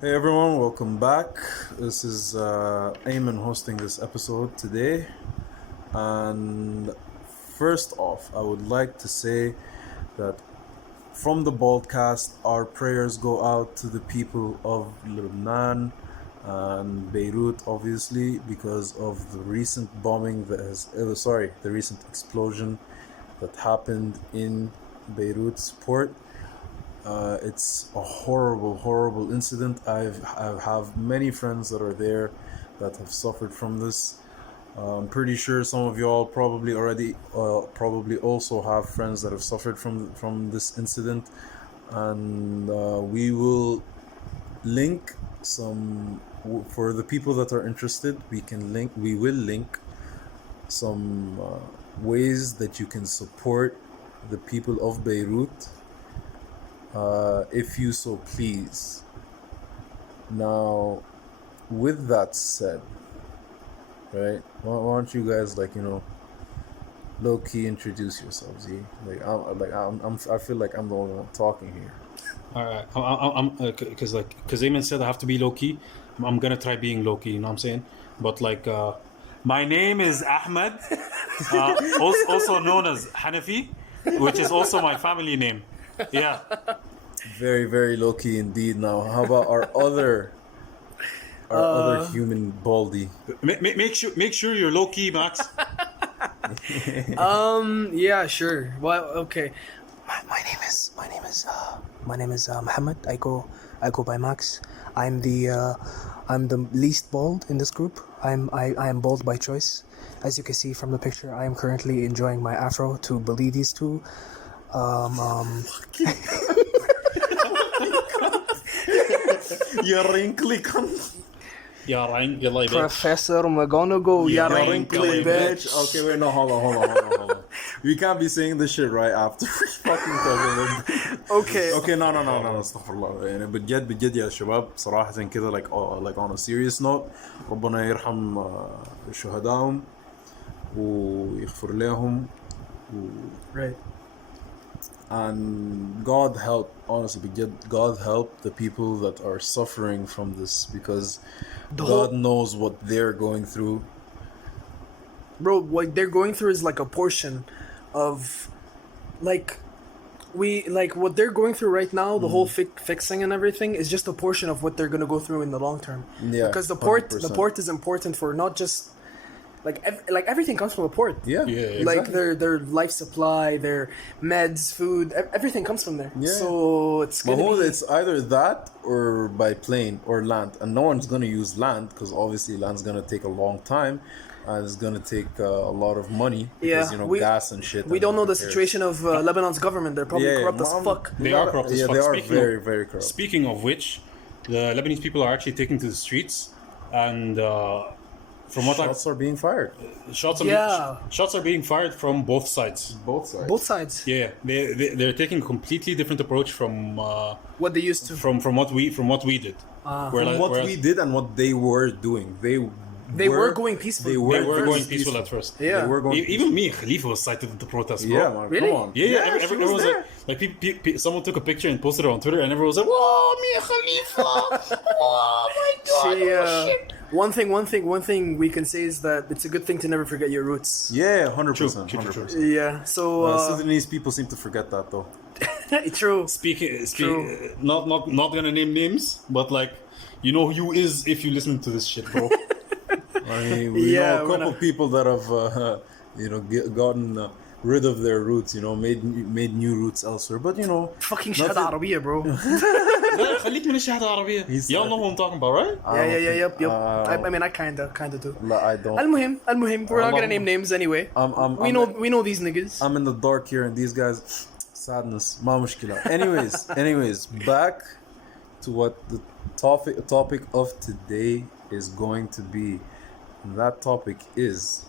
Hey everyone, welcome back. This is Ayman hosting this episode today. And first off, I would like to say that from the Baldcast, our prayers go out to the people of Lebanon and Beirut, obviously, because of the recent bombing the recent explosion that happened in Beirut's port. It's a horrible incident. I have many friends that are there that have suffered from this. I'm pretty sure some of y'all probably also have friends that have suffered from this incident, and we will link some for the people that are interested. We will link some ways that you can support the people of Beirut. If you so please. Now, with that said, right? Why don't you guys low key introduce yourselves? I feel like I'm the only one talking here. All right, I'm because Ayman said I have to be low key. I'm gonna try being low key. You know what I'm saying? But my name is Ahmed, also known as Hanafi, which is also my family name. Yeah. Very, very low key indeed. Now, how about our other human baldy? Make sure you're low key, Max. Yeah, sure. Well, okay. My name is Muhammad. I go by Max. I'm the least bald in this group. I am bald by choice. As you can see from the picture, I am currently enjoying my afro to believe these two. You wrinkly cunt. Yeah, Ryan, you like Professor McGonagall, You yeah, wrinkly bitch. Okay, wait, no, hold on. We can't be saying this shit right after fucking talking. Okay, no, استغفر الله. يعني بجد يا شباب صراحة كده like on a serious note, ربنا يرحم شهدائهم ويغفر لهم. Right. And God help, honestly, God help the people that are suffering from this, because God knows what they're going through. Bro, what they're going through is like a portion of, what they're going through right now. The whole fixing and everything is just a portion of what they're gonna go through in the long term. Yeah, because the 100%. port is important for not just. Everything comes from a port. Yeah, exactly. Like their life supply, their meds, food, everything comes from there. Yeah. So it's gonna It's either that or by plane or land, and no one's gonna use land because obviously land's gonna take a long time, and it's gonna take a lot of money because gas and shit. We don't know the situation of Lebanon's government. They're probably corrupt as fuck. They are corrupt as fuck. They are Speaking very, very corrupt. Speaking of which, the Lebanese people are actually taking to the streets, and from what shots are being fired. shots are being fired from both sides. Both sides. Yeah, they're taking a completely different approach from What they used to. from what we did. What we did and what they were doing. They were going peaceful. They were going peaceful at first. Yeah. They were going Even me, Khalifa was cited in the protest, bro. Yeah, man. Really? Come on. Yeah, she everyone was was there. someone took a picture and posted it on Twitter, and everyone was like, "Whoa, me and Khalifa! Oh my god! See, shit!" one thing we can say is that it's a good thing to never forget your roots. Yeah, 100%. True. 100%. Yeah. So Sudanese people seem to forget that though. true. Not gonna name names, but you know who is if you listen to this shit, bro. I mean, we know a couple people that have, gotten rid of their roots, made new roots elsewhere. But Fucking شهادة عربية, bro. لا خليك من الشهادة العربية. Y'all know who I'm talking about, right? Yep. I mean, I kinda do. No, I don't. المهم, we're not gonna name names anyway. We know these niggas. I'm in the dark here, and these guys, sadness. ما مشكلة. Anyways, back to what the topic of today is going to be. And that topic is,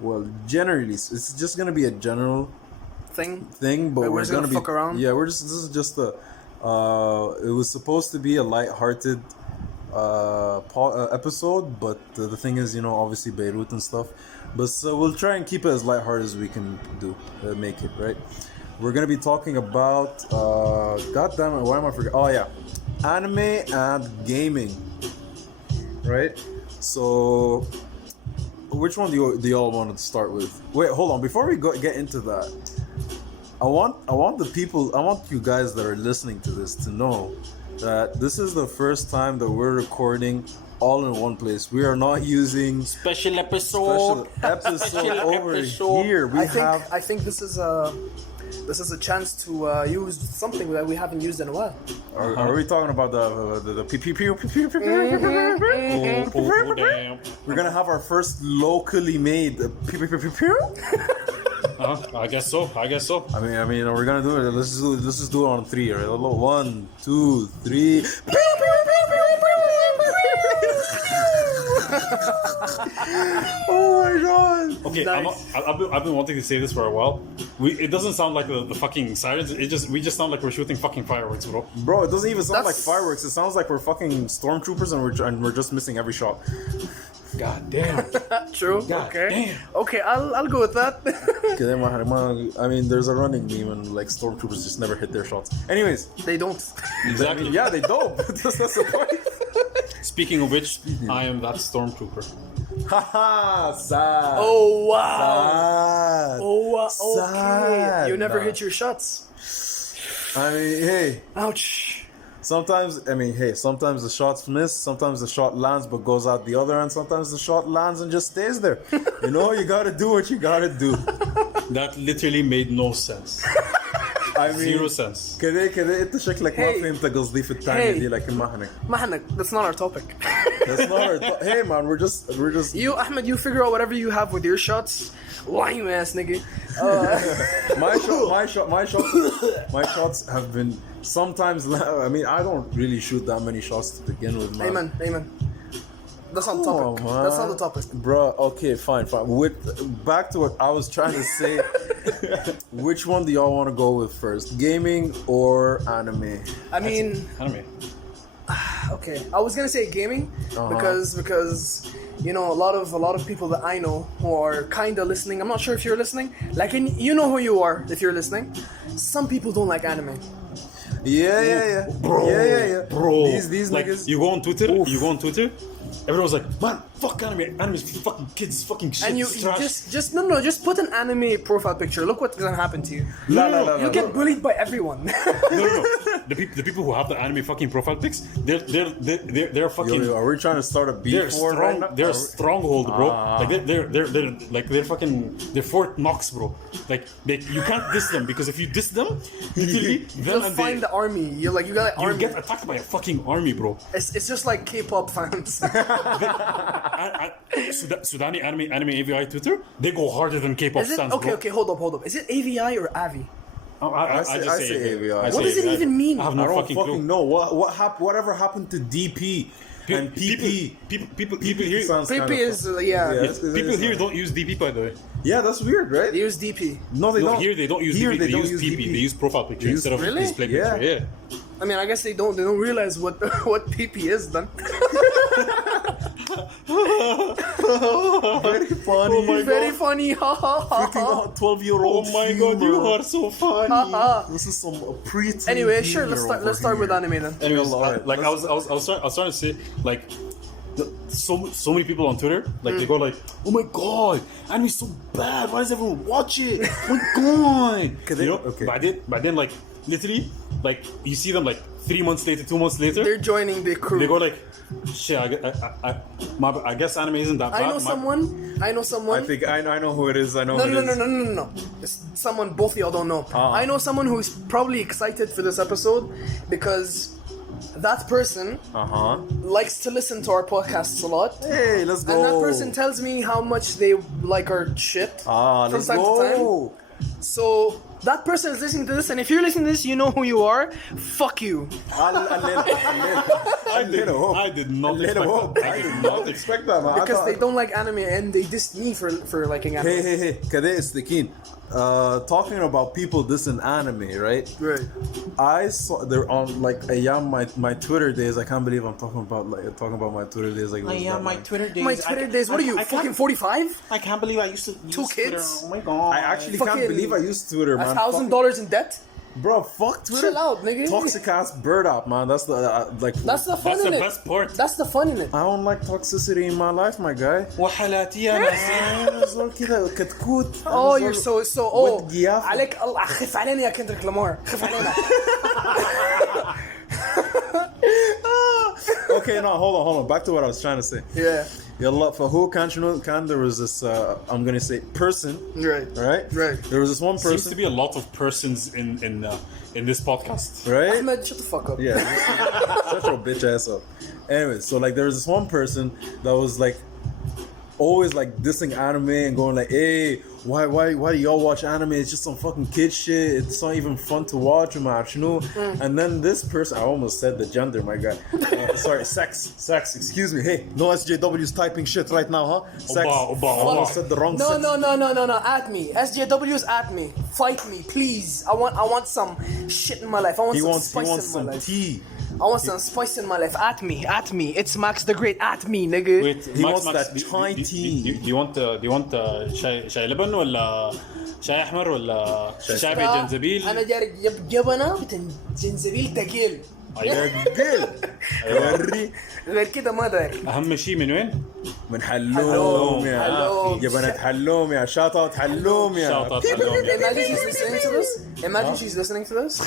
well, generally, it's just gonna be a general thing, but we're just gonna fuck around. Yeah, this is just it was supposed to be a light-hearted episode, but the thing is, obviously Beirut and stuff. But we'll try and keep it as lighthearted as we can do, make it right. We're gonna be talking about, God damn it, why am I forgetting? Oh yeah, anime and gaming, right? So, which one do y'all want to start with? Wait, hold on. Before we get into that, I want you guys that are listening to this to know that this is the first time that we're recording all in one place. We are not using Special episode. over episode. here. I think this is a chance to use something that we haven't used in a while. Are we talking about the PPP? Oh, damn. We're gonna have our first locally made PPP. I guess so. I mean, we're gonna do it. Let's just do it on 3. Right? 1, 2, 3. Oh my god! Okay, Nice. I've been wanting to say this for a while. It doesn't sound like the fucking sirens. We just sound like we're shooting fucking fireworks, bro. Bro, it doesn't even sound like That's- fireworks. It sounds like we're fucking stormtroopers and we're just missing every shot. God damn. True. God okay. damn. Okay, I'll go with that. I mean, there's a running meme and like stormtroopers just never hit their shots. Anyways, They don't. Exactly. yeah, they don't. That's the point. Speaking of which, I am that stormtrooper. Haha, sad. Oh wow. Sad. Oh okay. Sad. You never Nah. hit your shots. I mean, hey. Ouch. Sometimes the shots miss, sometimes the shot lands but goes out the other end, sometimes the shot lands and just stays there. You know, you gotta do what you gotta do. That literally made no sense. I mean, Zero sense. كده انت شكلك ما Hey. فهمت قصدي في الثانية Hey. دي لكن ما هنك. Mahanak, that's not our topic. That's not our hey man, we're just You, Ahmed, you figure out whatever you have with your shots. Lame ass nigga. my shots have been sometimes I mean, I don't really shoot that many shots to begin with, man. Amen. That's not the Come topic. on, That's not man. the topic. Bro, okay, fine. Back to what I was trying to say. Which one do y'all want to go with first? Gaming or anime? I mean, Anime. okay. I was gonna say gaming because you know a lot of people that I know who are kind of listening. I'm not sure if you're listening. Like, you know who you are if you're listening. Some people don't like anime. Yeah. Bro. Yeah. Bro. These like, niggas. you go on Twitter, everyone's like, man, fuck anime. Anime's fucking kids, fucking shit. And you it's trash. just put an anime profile picture. Look what's gonna happen to you. No. You get bullied by everyone. No. The people who have the anime fucking profile pics, they're fucking. Yo, are we trying to start a beef They're war right strong. now? They're stronghold, bro. Ah. Like they're fucking. They're Fort Knox, bro. Like you can't diss them because if you diss them, literally, them You'll and find the army. You got an you army. get attacked by a fucking army, bro. It's just like K-pop fans. Sudani anime AVI Twitter, they go harder than K-pop Is it stands, okay? bro. Okay, hold up. Is it AVI or AVI? I say AVI. I What say does it AVI. even mean? I have I no don't fucking fucking clue. know whatever happened to DP and PP. People here. Sounds PP kinda is yeah. People here don't use DP, by the way. Yeah, that's weird, right? They use DP. No, they No, don't. here they don't use Here DP. They use PP. DP. They use profile picture They use- instead of Really? display Yeah. picture. Yeah. I mean, I guess they don't realize what PP is then. Very funny. Oh my Very funny. Ha ha ha. Freaking 12-year-old. Oh my god, you are so funny. ha. This is some preteen. Anyway, sure. Let's over start with here. anime then. Anyways, Alright, like I was trying to say, like, so many people on Twitter, like they go like, oh my god, anime's so bad. Why does everyone watch it? Oh my god. You know? Okay. But then, like, literally, like you see them like 3 months later, 2 months later, They're joining the crew. they go like, shit. I guess anime isn't that bad. I know someone. I think I know who it is. I know No, who it is. no. It's someone both of y'all don't know. Ah. I know someone who's probably excited for this episode because that person likes to listen to our podcasts a lot. Hey, let's go. And that person tells me how much they like our shit from let's time to time. go. So that person is listening to this, and if you're listening to this, you know who you are. Fuck you. I did not Let expect him hope. that. I did not expect that, man. Because they don't like anime, and they dissed me for liking anime. Hey. كده استكين. Talking about people dissing anime, right? Right. I saw they're on like my Twitter days. I can't believe I'm talking about my Twitter days. Like, my Twitter days. My Twitter days. What are you, fucking 45? I can't believe I used to use Two Twitter. kids? Oh my god. I actually Fucking can't believe I used Twitter, man. $1,000 in debt? Bro, fuck Twitter. Chill out, nigga. Toxic ass bird up, man. That's the like. That's the fun That's in the it. best part. That's the fun in it. I don't like toxicity in my life, my guy. وحالاتي انا زول كده كتكوت. Oh, you're so oh. والقيافة. عليك الله خف علينا يا كندريك لامار خف علينا. Okay, no, hold on. Back to what I was trying to say. Yeah. يلا فهو كان شنو كان there was this I'm gonna say person, Right. right? Right. There was this one seems person, to be a lot of persons in this podcast. right? Ahmed, shut the fuck up. Yeah, shut your bitch ass up. Anyway, so like there was this one person that was like always like dissing anime and going like, hey, why do y'all watch anime? It's just some fucking kid shit. It's not even fun to watch, you know. And then this person, I almost said the gender, my guy. Sorry, sex. Excuse me. Hey, no SJWs typing shit right now, huh? Sex. Oba. I almost said the wrong. No, sex. no. At me. SJWs at me. Fight me, please. I want some shit in my life. I want He some wants spice in my some life. tea. I want some spice in my life. At me. It's Max the Great. At me, nigga. Wait, He Max, wants Max, that chai tea. Do you want شاي لبن ولا شاي احمر ولا شاي بالجنزبيل؟ انا جاري جبنه جنزبيل تقيل. قل وري غير كده ما داري. اهم شيء من وين؟ من حلوم يا حلوم. يا بنات حلوم يا شاط اوت حلوم يا Shout out حلوم يا. Imagine she's listening to this. Imagine she's listening to this.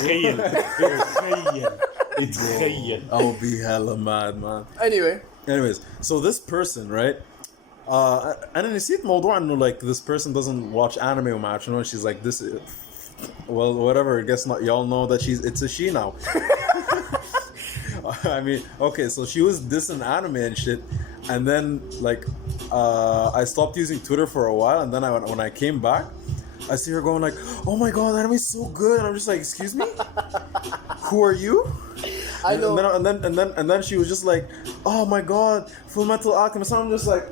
تخيل. I'll be hella mad, man. Anyway. Anyways, so this person, right? أنا نسيت موضوع إنه like this person doesn't watch anime وما you know, she's like this. Well, whatever. I guess not. Y'all know that it's a she now. I mean, okay, so she was dissing anime and shit, and then like I stopped using Twitter for a while, and then when I came back, I see her going like, "Oh my god, anime is so good," and I'm just like, "Excuse me, who are you?" I know. And then she was just like, "Oh my god, Full Metal Alchemist," and I'm just like.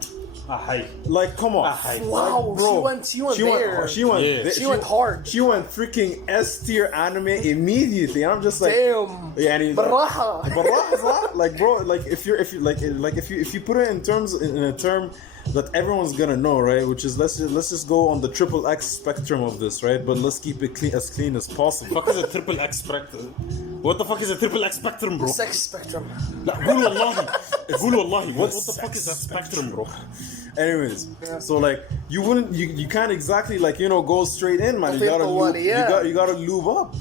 Hi. Like, come on. Wow, like, bro, she went there. She went hard. She went freaking S tier anime immediately. And I'm just like, damn. يعني بالراحة. بالراحة. Like, bro, like if you put it in a term that everyone's gonna know, right? Which is let's just go on the triple X spectrum of this, right? But let's keep it clean as possible. What is a triple X spectrum? What the fuck is a triple X spectrum, bro? Sex spectrum. لا قول والله. What the fuck is that spectrum, bro? Anyways, so like you can't exactly like go straight in, man. You gotta lube up.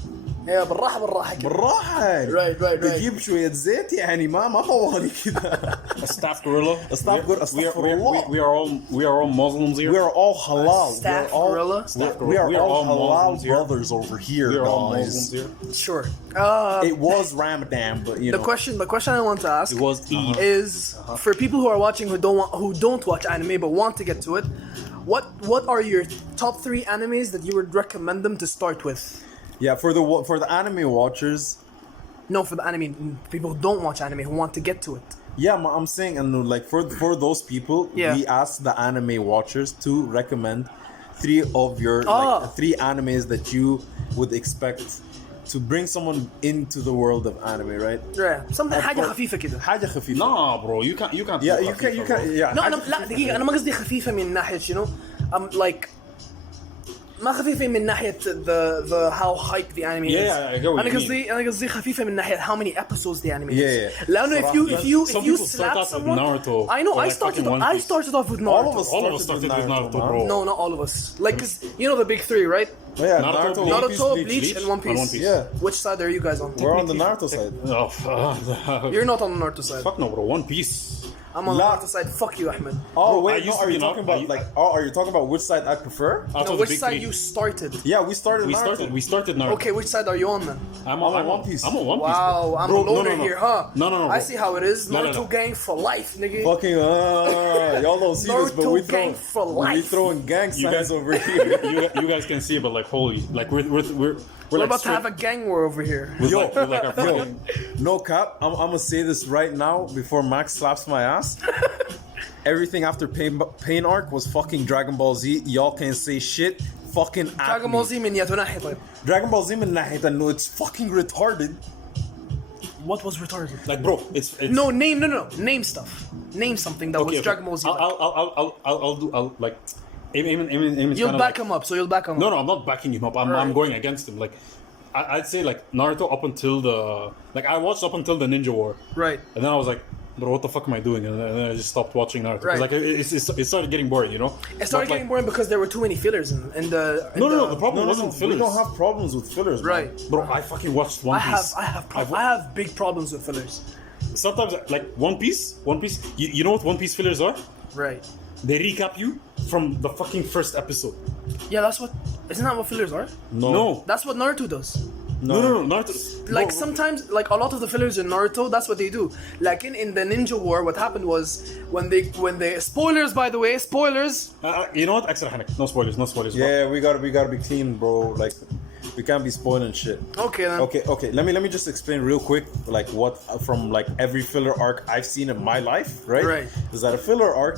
Yeah, بالراحة كده. بالراحة. Right. تجيب شوية زيت يعني ما طوالي كده. A staff gorilla. We are all Muslims here. We are all halal. Staff gorilla. We are all halal Muslims here. brothers over here, We are all guys. Muslims here. Sure. It was Ramadan, but you know. The question I want to ask It was Eid. is for people who are watching who don't watch anime but want to get to it. What are your top 3 animes that you would recommend them to start with? Yeah, for the anime watchers. No, for the anime people who don't watch anime who want to get to it. Yeah, I'm saying, and like for those people, Yeah. we asked the anime watchers to recommend 3 of your like 3 animes that you would expect to bring someone into the world of anime, right? Yeah, something حاجة خفيفة كده. حاجة خفيفة. Nah, bro, you can't. Yeah, you can. Yeah. No, لا دقيقة أنا ما قصدي خفيفة من ناحية شنو. Like ما خفيفة من ناحية the how hype the anime is. Yeah, I get what you mean. أنا قصدي خفيفة من ناحية how many episodes the anime is. Yeah. لأنه if you Some people slap start off with someone. Naruto. I know. or I like started fucking One I Piece. started off with Naruto. All of us started with Naruto, man. bro. No, not all of us. Like, 'cause you know the big 3, right? Oh, yeah, Naruto, Naruto, Bleach, Bleach, and One Piece. and One Piece. Yeah, Which side are you guys on? we're on the Naruto side. Oh, You're not on the Naruto side. fuck no, bro. One Piece. I'm on the La- Naruto side. Fuck you, Ahmed. Oh I wait, no, used to are be you not- talking about I- like? Oh, are you talking about which side I prefer? Out No, of the which big side 3. you started? Yeah, we started. We Naruto. started Naruto. Okay, which side are you on then? I'm on on One Piece. I'm on One Piece. Wow, I'm Bro, a loner here, huh? No, I bro. see how it is. No, no, Naruto no. gang for life, nigga. Fucking y'all don't see this, but Naruto we gang for life. throwing gang You signs guys over here. you guys can see it, but like holy, like we're We're like about to have a gang war over here. with Yo, like, with like our Yo, fucking, no cap. I'm gonna say this right now before Max slaps my ass. Everything after Pain Arc was fucking Dragon Ball Z. Y'all can't say shit. Fucking at Dragon me. Ball Z من يا ناحية طيب. Dragon Ball Z من ناحية إنه it's fucking retarded. What was retarded? like bro, it's No, name stuff. Name something that was Dragon Ball Z. I'll do like Eamon You'll back him up, so you'll back him up. No, I'm not backing him up. I'm Alright. going against him. Like I'd say like Naruto up until I watched up until the Ninja War, Right. and then I was like, bro, what the fuck am I doing? And then I just stopped watching Naruto. 'Cause, Right. Like it started getting boring, you know. It started getting boring because there were too many fillers in the. No. The problem wasn't We fillers. don't have problems with fillers, man. Right. Bro, I fucking watched One Piece. I have big problems with fillers. Sometimes like One Piece. You know what One Piece fillers are? Right. They recap you from the fucking first episode. Yeah, isn't that what fillers are? No. That's what Naruto does. No. Naruto. Like Bro, sometimes, like a lot of the fillers in Naruto, that's what they do. Like in the Ninja War, what happened was when they spoilers, by the way, spoilers. you know what? Extra Hanek. No spoilers. Bro. Yeah, we gotta be clean, bro. Like, we can't be spoiling shit. Okay then. Okay. Let me just explain real quick, like what from like every filler arc I've seen in my life, right? Right. Is that a filler arc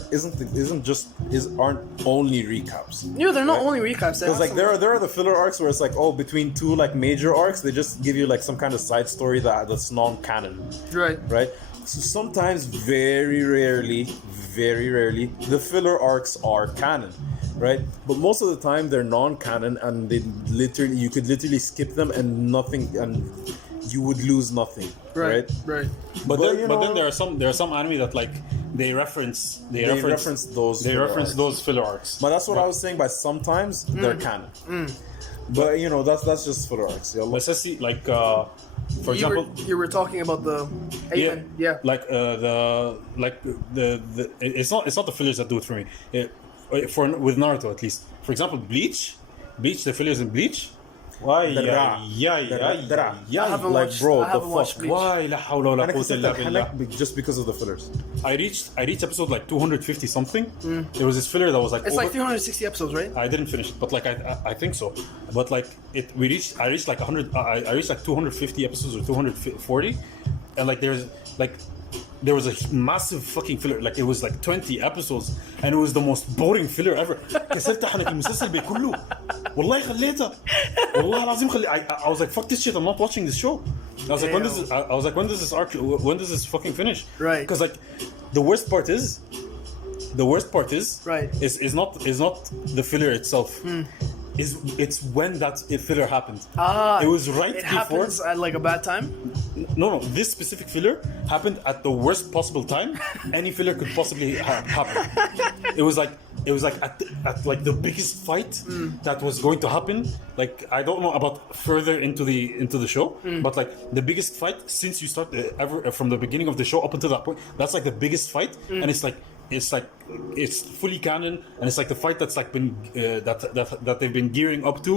aren't only recaps. Yeah, they're not only recaps. Because like there are the filler arcs where it's like, oh, between two like major arcs, they just give you like some kind of side story that's non-canon, Right. right? So sometimes, very rarely, the filler arcs are canon, right? But most of the time they're non-canon, and you could literally skip them and you would lose nothing, right? Right. But you know, then there are some anime that like they reference those filler arcs. But that's what I was saying by sometimes they're canon. But you know that's just filler arcs. Yeah, Let's just see like for example, you were talking about the Ep8. Yeah. like it's not the fillers that do it for me. With Naruto at least. For example, Bleach, the fillers in Bleach. Why? I haven't Like, watched, bro, I haven't the watched fuck? Bleach. why? La hawla wa la أنا quwwata كسرت illa billah. الحلق just because of the fillers. I reached episode like 250 something. There was this filler that was like It's like 360 episodes, right? I didn't finish it, but like I think so. But like I reached like 100. I reached like 250 episodes or 240, and like there was a massive fucking filler. Like it was like 20 episodes, and it was the most boring filler ever. كسرت حنك المسلسل بكله. والله خليتها. والله العظيم I was like, fuck this shit. I'm not watching this show. I was like, when does this fucking finish? Right. Because like the worst part is Right. is not the filler itself. It's when that filler happened. It was right It before. happens at like a bad time. No, this specific filler happened at the worst possible time any filler could possibly happen. It was like at like the biggest fight that was going to happen. Like I don't know about further into the show, but like the biggest fight since you start ever from the beginning of the show up until that point. That's like the biggest fight, and it's fully canon, and it's like the fight that's like been that they've been gearing up to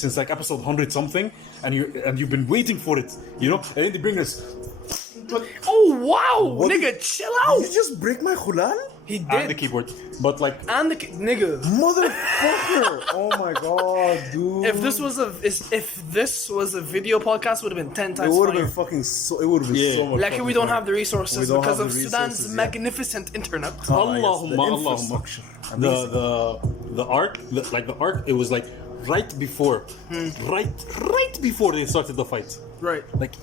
since like episode 100 something, and you've been waiting for it, you know, and then they bring us. Oh wow, nigga, chill out. Did you just break my khulal? He did. And the keyboard, but like Nigga. Motherfucker! Oh my god, dude. If this was a video podcast, would have been 10 times it would have funnier. been fucking it would have been so much. Lucky we don't have the resources We don't because have of the Sudan's resources, yeah. magnificent internet. Allahumma. The arc, the arc, it was like right before they started the fight. Right. Like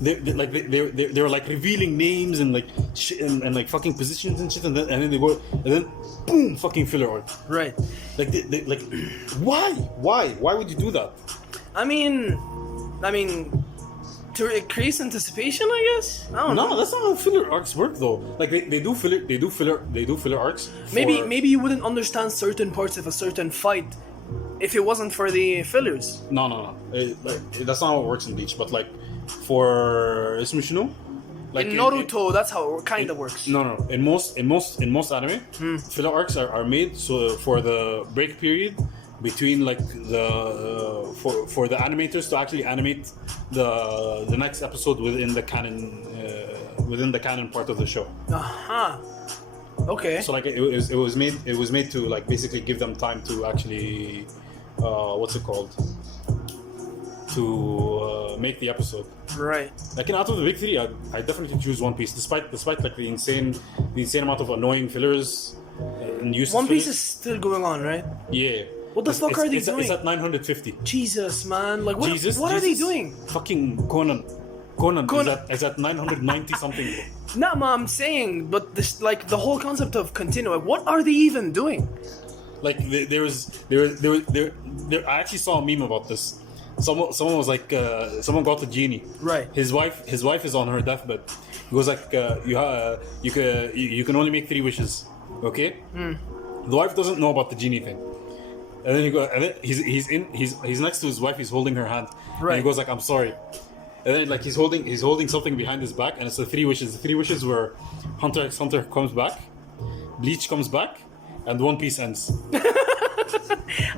they were like revealing names and like shit and like fucking positions and shit, and then they go and then boom, fucking filler arc. Right. Like like why would you do that? I mean, to increase anticipation, I guess. I don't know. No, that's not how filler arcs work though. Like they do filler arcs. Maybe you wouldn't understand certain parts of a certain fight if it wasn't for the fillers. No. That's not how it works in Bleach. But like for اسمه شنو? Like In Naruto, that's how it kind of works. No. In most anime, filler arcs are made so for the break period between like for the animators to actually animate the next episode within the canon part of the show. Okay. So like it was made to like basically give them time to actually what's it called, to make the episode. Right. Like out of the big three, I definitely choose One Piece, despite like the insane amount of annoying fillers and useless One Piece fillers. is still going on, right? Yeah. What the fuck are they doing? It's at 950. Jesus, man. Like, what are they doing? Fucking Conan is at 990 something. Nah, ma, I'm saying, but this, like, the whole concept of continue. What are they even doing? Like there I actually saw a meme about this. someone was like, someone got a genie. Right. His wife is on her deathbed. He goes like, you can only make 3 wishes. Okay. The wife doesn't know about the genie thing. And then he's next to his wife. He's holding her hand. Right. And he goes like, I'm sorry. And then like he's holding something behind his back, and it's the 3 wishes. The 3 wishes were Hunter x Hunter comes back, Bleach comes back, and One Piece ends.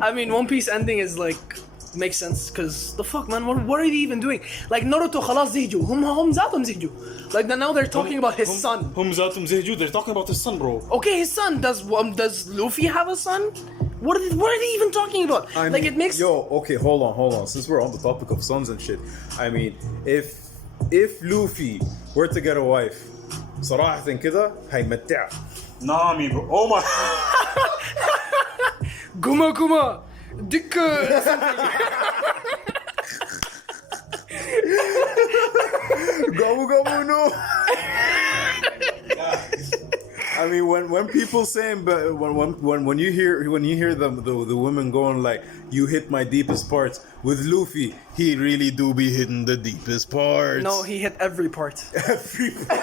I mean, One Piece ending is like makes sense because the fuck, man, what are they even doing? Like Naruto, خلاص زهجوا هم ذاتهم زهجوا. Like now they're talking about his son. They're talking about his son, bro. Okay, his son. Does Luffy have a son? What are they even talking about? I Like mean, it makes. Yo, okay, hold on. Since we're on the topic of sons and shit, I mean, if Luffy were to get a wife, صراحة كده هيمتع. Nami, bro. Oh my. Guma, dick. Go, no. I mean, when people saying, but when you hear the women going like, you hit my deepest parts with Luffy, he really do be hitting the deepest parts. No, he hit every part. Every part.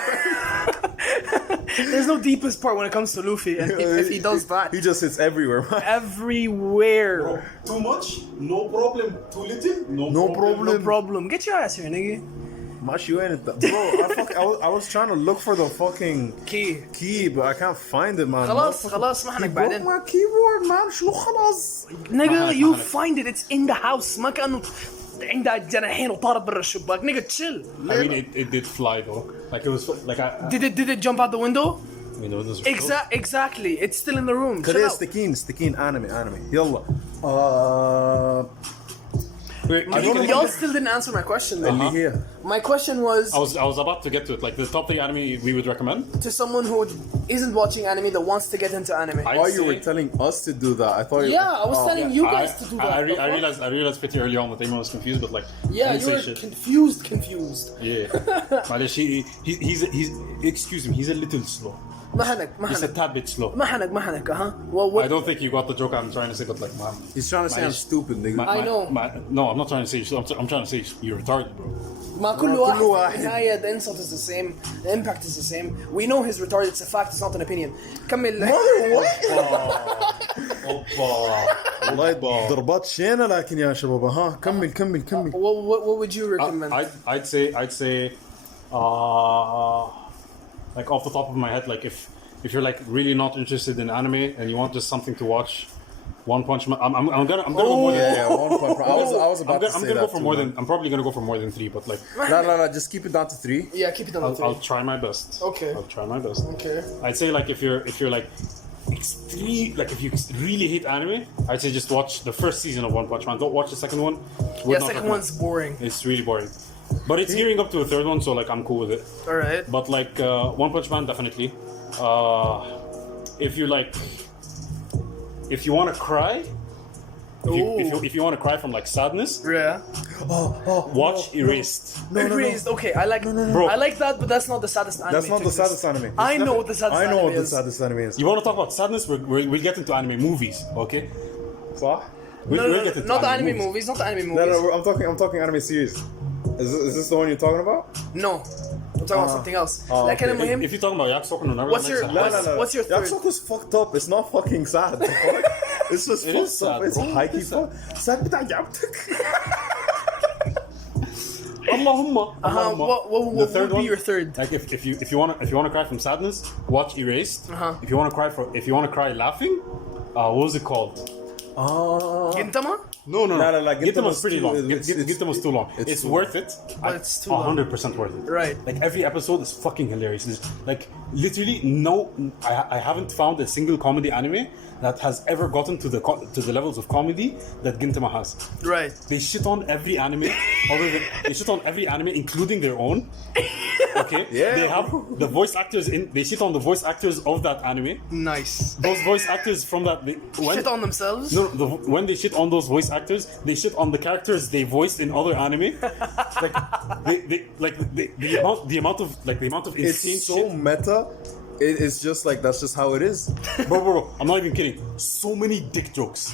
There's no deepest part when it comes to Luffy, and if he does that, He just hits everywhere, man. everywhere. Too much? No problem. Too little? No problem. No problem. Get your ass here, nigga. Mash you in it, bro. I was trying to look for the fucking key, but I can't find it, man. خلاص ما He حنك broke بعدين. my keyboard, man. شنو خلاص. Nigga, you find it. It's in the house. ما كأنه عندها جناحين وطارت برا الشباك. Nigga, chill. I mean, it did fly though. Like it was like I Did it jump out the window? mean, it was Exactly. It's still in the room. Chill كده out. استكين anime يلا. Wait, Y'all still didn't answer my question though. اللي هي My question was I was about to get to it. Like the top 3 anime we would recommend. to someone who isn't watching anime that wants to get into anime. I- Oh, you were telling us to do that. I thought you Yeah, I was telling you guys to do that. I realized pretty early on that Damon was confused, but like I Yeah, didn't you say were shit. confused. Yeah. معلش, he's excuse me, he's a little slow. ما حنك He's a tad bit slow. ما حنك Well, what? I don't think you got the joke I'm trying to say, but like, man. He's trying to say I'm stupid, nigga. I know. No, I'm not trying to say you. I'm trying to say you're retarded, bro. ما كل واحد في النهاية the insult is the same, the impact is the same. We know he's retarded, it's a fact, it's not an opinion. كمل. والله ضربات شينة لكن يا شباب ها كمل What would you recommend? I'd say, like off the top of my head, like if you're like really not interested in anime and you want just something to watch, One Punch Man. I'm gonna go more than. Yeah, One Punch Man. I was about to say I'm gonna that go for too, more man. than. I'm probably gonna go for more than 3, but like No, just keep it down to 3. Yeah, keep it on the I'll try my best. Okay. I'll try my best. Okay. I'd say like if you're like extreme, like if you really hate anime, I'd say just watch the first season of One Punch Man. Don't watch the second one. Would Yeah, not second recommend. one's boring. It's really boring. But it's gearing up to a third one, so like I'm cool with it. Alright. But like One Punch Man, definitely. If you like, if you want to cry, if you want to cry from like sadness, Yeah. watch Erased. Erased. Okay, I like. Bro. I like that, but that's not the saddest anime. That's not to the exist. saddest anime. I know what the saddest I know anime what the is. saddest anime is. You want to talk about sadness? We'll get into anime movies, okay? صح? We'll get into not the anime movies. Not the anime No, movies. I'm talking anime series. Is this the one you're talking about? No, I'm talking about something else. Like okay. المهم, If you're talking about Yakusoku no What's your- Naruto, What's your third? Yakusoku's fucked up. It's not fucking sad. The fuck? It's just It is fucked up. sad, It's bro. high key It is fuck. Sad بتاع جابتك. Allahumma. what The would third be one? your third? Like if you want to cry from sadness, watch Erased. If you want to cry laughing, what was it called? Gintama? No. No, Gintama's pretty long. it's- Gintama's too long. it's It's too worth it. But it's too long. 100% worth it. Right. Like every episode is fucking hilarious. It's like literally I haven't found a single comedy anime that has ever gotten to the levels of comedy that Gintama has. Right. They shit on every anime, they shit on every anime, including their own. Okay. Yeah. They have the voice actors they shit on the voice actors of that anime. Nice. Those voice actors from that. Shit on themselves? No, when they shit on those voice actors, they shit on the characters they voiced in other anime. The amount of insane It's so shit. meta. It's just like that's just how it is. Bro, I'm not even kidding. So many dick jokes.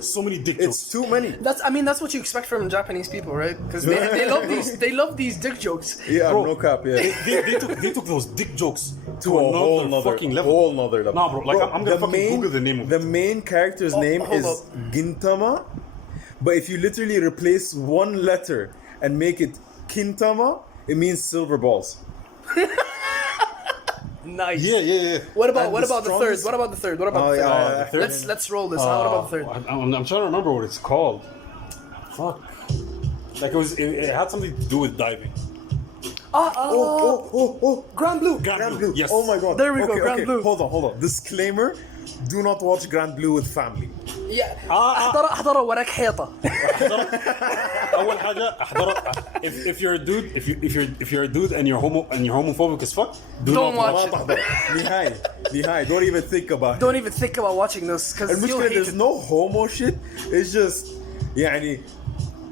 so many dick It's jokes. too many. That's what you expect from Japanese people, right? Because they love these dick jokes. Yeah, Bro, no cap. Yeah. They took those dick jokes To a whole nother fucking level. Whole nother level. Nah, bro, like, I'm gonna fucking Google the name of The it. main character's name hold is up. Gintama, but if you literally replace one letter and make it Kintama, it means silver balls. Nice. Yeah. What about And what the about the third? strongest- What about the third? What about Oh, the third? yeah, the third? Let's roll this. What about the third? I'm trying to remember what it's called. Fuck. Like it had something to do with diving. Oh. Grand Blue. Grand Blue. Yes. Oh my god. There we go, Grand Blue. Hold on. Disclaimer: do not watch Grand Blue with family. Yeah. احضر وراك حيطة. أول حاجة if you're a dude if you're a dude and you're homophobic as fuck, Don't not watch it. نهاية. Don't even think about it. Don't even think about watching this because you'll المشكلة hate there's it. no homo shit. It's just يعني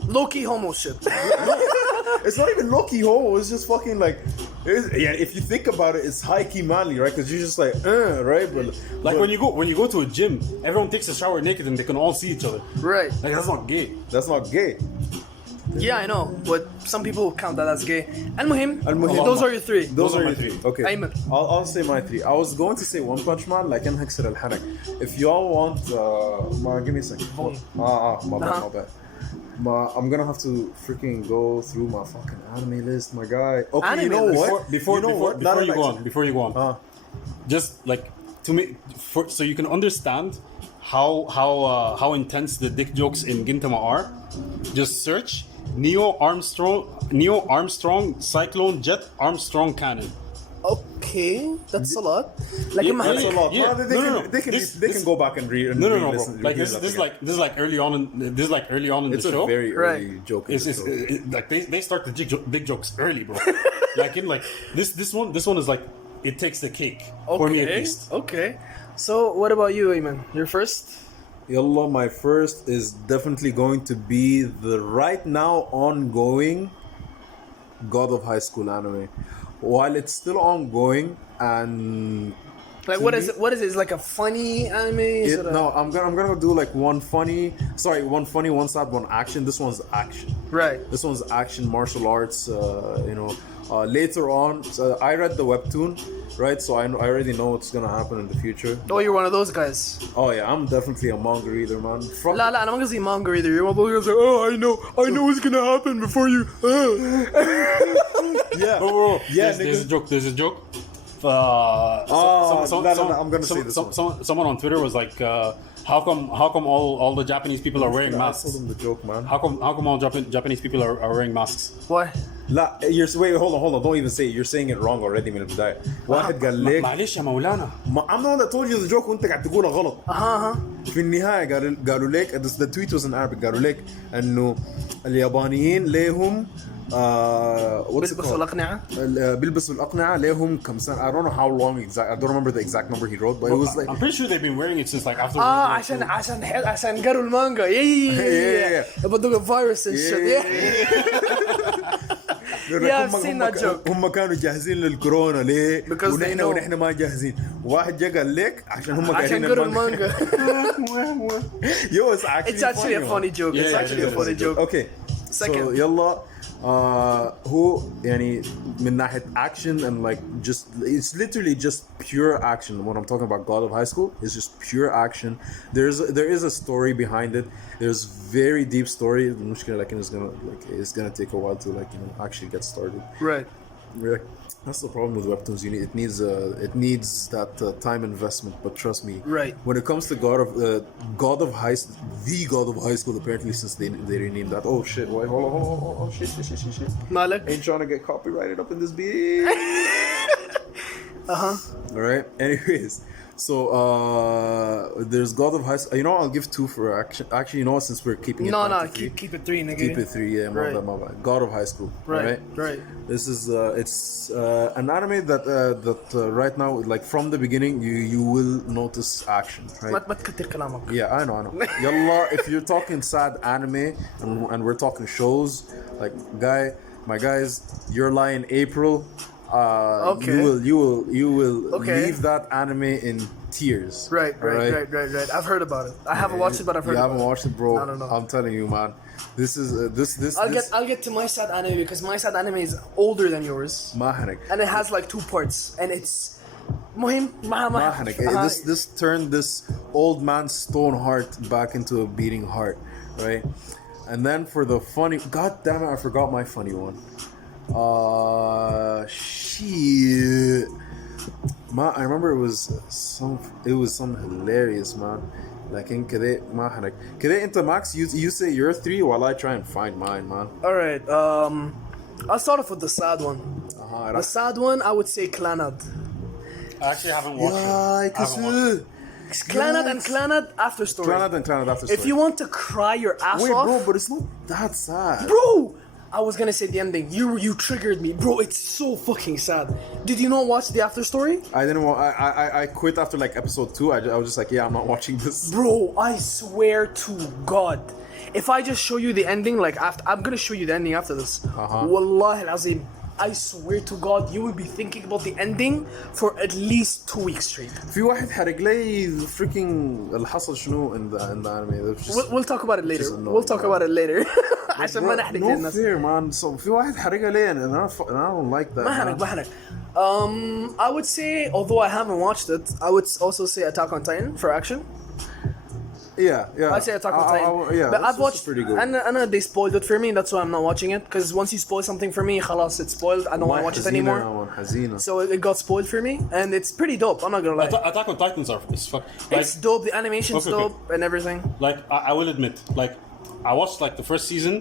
Low-key homo shit. it's not even low-key homo. It's just fucking like if you think about it, it's high-key manly, right? Because you're just like right, but Like when you go to a gym, everyone takes a shower naked and they can all see each other. Right. Like that's not gay. that's not gay. Yeah, I know, but some people count that as gay. المهم, those are your three. Those are my your three. three. Okay. Ayman. I'll say my three. I was going to say One Punch Man, like in هكسر الحنك. If y'all want, give me a second. My bad. I'm gonna have to freaking go through my fucking anime list, my guy. Okay, Anime you know list? what? Before you go on, Uh, just like to make so you can understand how intense the dick jokes in Gintama are. Just search Neo Armstrong Cyclone Jet Armstrong Cannon. Okay, that's a lot. Like Yeah, in my that's a lot. Yeah. They can go back and read. No, bro. re-listen. Like this is like early on in It's the a show. very early Right. joke. In the show. Like they start the dick jokes early, bro. like this one is like it takes the cake for me at least. Okay. So what about you, Ayman? Your first? Yallah, my first is definitely going to be the right now ongoing God of High School anime. While it's still ongoing and Like to what me- is it? What is it? Is it like a funny anime? Is it a- no, I'm gonna do like one funny, one sad, one action. This one's action. Right. This one's action, martial arts. Later on, so I read the webtoon, right? So I already know what's gonna happen in the future. Oh, you're one of those guys. Oh yeah, I'm definitely a manga reader, man. From لا أنا ما قصدي manga either. You're one of those guys like, oh, I know what's gonna happen before you. yeah, Bro, yeah, there's a joke. There's a joke. no, I'm gonna say this one. Someone on Twitter was like, how come all the Japanese people are wearing I masks? told him the joke, man. How come all Japanese people are wearing masks? Why? لا wait, hold on, don't even say it. You're saying it wrong already من البداية. واحد قال لك معلش يا مولانا. I'm the one that told you the joke وانت قاعد تقولها غلط. في النهاية قالوا لك the tweet was in Arabic قالوا لك انه اليابانيين ليهم what's it بيلبسوا called? الأقنعة. بيلبسوا الأقنعة ليهم كم سنة. I don't know how long exact. I don't remember the exact number he wrote, but it was like I'm pretty sure they've been wearing it since like after. World War II. عشان قروا المانجا. Yeah. About the virus and shit. Yeah. Yeah, I've seen that joke. هم كانوا جاهزين للكورونا ليه؟ Because they know. ونحن ما جاهزين. واحد جا قال لك عشان هم عشان قاعدين قروا المانجا. Yo, it's actually It's actually a funny joke. It's Yeah, actually it a is. funny joke. Okay. Second. So يلا هو يعني من ناحية action and like just it's literally just pure action. When I'm talking about God of High School, it's just pure action. There is a story behind it. There's very deep story. المشكلة لكن it's gonna take a while to actually get started. Right. Yeah. That's the problem with webtoons. It needs that time investment. But trust me, Right. when it comes to the God of High School, apparently since they renamed that. Oh shit! Wait, hold on. Oh shit! مالك. Ain't trying to get copyrighted up in this beat. All right. Anyways, so there's God of High School. I'll give two for action. Actually, since we're keeping it. No, down to three, keep it three, nigga. keep it three. Yeah, Right. my bad. God of High School. Right. This is it's an anime that right now, like from the beginning, you will notice action, right? ما تكتر كلامك. Yeah, I know. Yalla, if you're talking sad anime and we're talking shows, like my guys, Your Lie in April, Okay. you will Okay. leave that anime in tears. Right. alright? I've heard about it. I haven't watched it, but I've heard You about haven't it. watched it, bro. No. I'm telling you, man. This is this. I'll get to my sad anime because my sad anime is older than yours, Mahanik. and it has like 2 parts, and it's مهم Mahanik. This turned this old man's stone heart back into a beating heart, right? And then for the funny, god damn it, I forgot my funny one. Shit. I remember it was some hilarious, man. لكن كده ما حنك كده انت Max, you say your 3 while I try and find mine, man. Alright, I'll start off with the sad one. The sad one, I would say Clanad. I actually haven't watched it. I haven't watched it. Clanad and Clanad after story. Clanad and Clanad after story. If you want to cry your ass Wait, off, bro, but it's not that sad. bro, I was gonna say the ending. You triggered me, bro. It's so fucking sad. Did you not watch the after story? I didn't want. I quit after like episode 2. I was just like, yeah, I'm not watching this. Bro, I swear to God, if I just show you the ending, like after, I'm gonna show you the ending after this. Wallahi al-azim, I swear to God, you will be thinking about the ending for at least 2 weeks straight. في واحد حرق لي freaking اللي حصل شنو in the anime. We'll talk about it later. annoying, We'll talk man. about it later. عشان ما نحرق No للناس. fear, man. So في واحد حرقها لي and I don't like that. ما حرق. I would say, although I haven't watched it, I would also say Attack on Titan for action. Yeah. I'd say Attack on Titan. Yeah, but I've this watched, is pretty good. and they spoiled it for me. That's why I'm not watching it. Because once you spoil something for me, خلاص, it's spoiled. I don't want to watch it anymore. حزينة. So it got spoiled for me, and it's pretty dope. I'm not gonna lie. Attack on Titans is fuck. Like, It's dope. The animation's Okay. dope and everything. like I will admit, like I watched like the first season,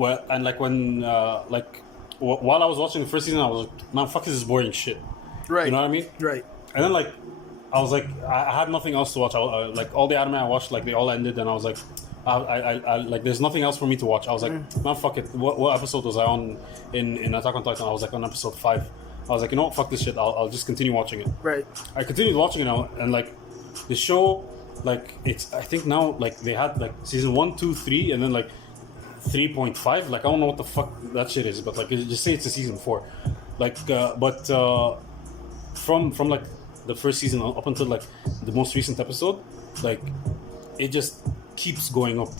where and like when while I was watching the first season, I was like, man, fuck, this is boring shit. Right. You know what I mean? Right. And then like I was like, I had nothing else to watch. Like all the anime I watched, like they all ended, and I was like, I like there's nothing else for me to watch. I was like, man, fuck it. What episode was I on in Attack on Titan? I was like on episode 5. I was like, you know what, fuck this shit. I'll just continue watching it. Right. I continued watching it now, and like the show, like it's I think now like they had like season 1, 2, 3, and then like 3.5. Like I don't know what the fuck that shit is, but like just say it's a season 4. Like from like the first season up until like the most recent episode, like it just keeps going up.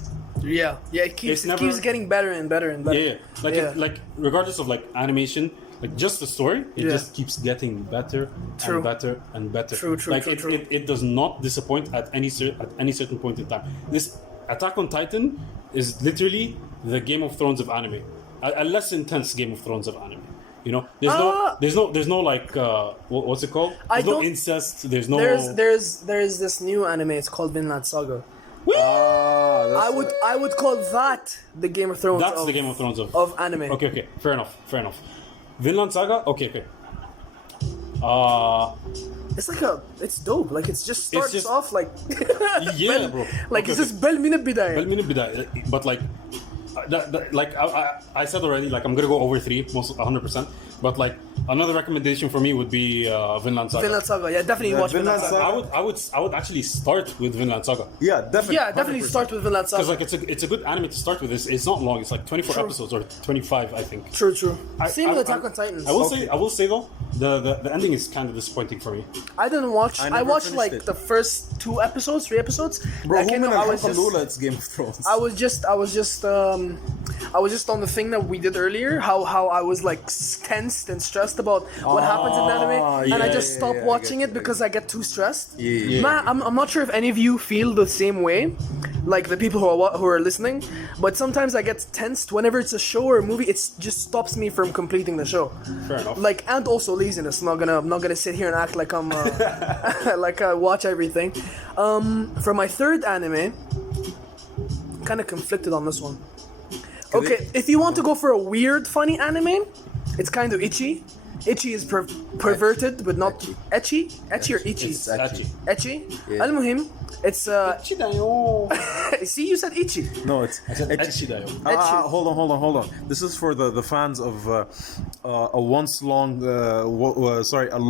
Yeah. It keeps getting better and better and better. Yeah. Like like regardless of like animation, like just the story, it just keeps getting better True. and better and better. True. Like it does not disappoint at any certain point in time. This Attack on Titan is literally the Game of Thrones of anime, a less intense Game of Thrones of anime. You know, there's no like what's it called? There's no incest. There's no. There's this new anime. It's called Vinland Saga. I would call that the Game of Thrones. That's the Game of Thrones of anime. Okay. Fair enough. Vinland Saga. Okay. It's like it's dope. Like it just starts off like yeah, bro. Like it's just بل من البداية. But like like I said already, like I'm gonna go over 3 most 100%. But like another recommendation for me would be Vinland Saga. Vinland Saga, yeah, definitely watch Vinland Saga. I would actually start with Vinland Saga. Yeah, definitely. Yeah, definitely start with Vinland Saga. Because like it's a good anime to start with. It's not long. It's like 24 episodes or 25, I think. True. Same with Attack on Titans. I will say though, the ending is kind of disappointing for me. I didn't watch. I watched like the first 3 episodes. Bro, I was just. It's Game of Thrones. I was just on the thing that we did earlier. How I was like tensed and stressed about what happens in the anime, and I just stopped watching it because I get too stressed. Man, I'm not sure if any of you feel the same way, like the people who are listening. But sometimes I get tensed whenever it's a show or a movie. It just stops me from completing the show. Fair enough. Like, and also laziness. I'm not gonna sit here and act like I'm like I watch everything. For my third anime, kind of conflicted on this one. Okay, if you want to go for a weird, funny anime, it's kind of itchy. Itchy is perverted, but not etchy. Etchy or itchy? It's actually. Etchy. المهم, it's See, you said itchy. No, it's Ecchi dayo. hold on. This is for the fans of a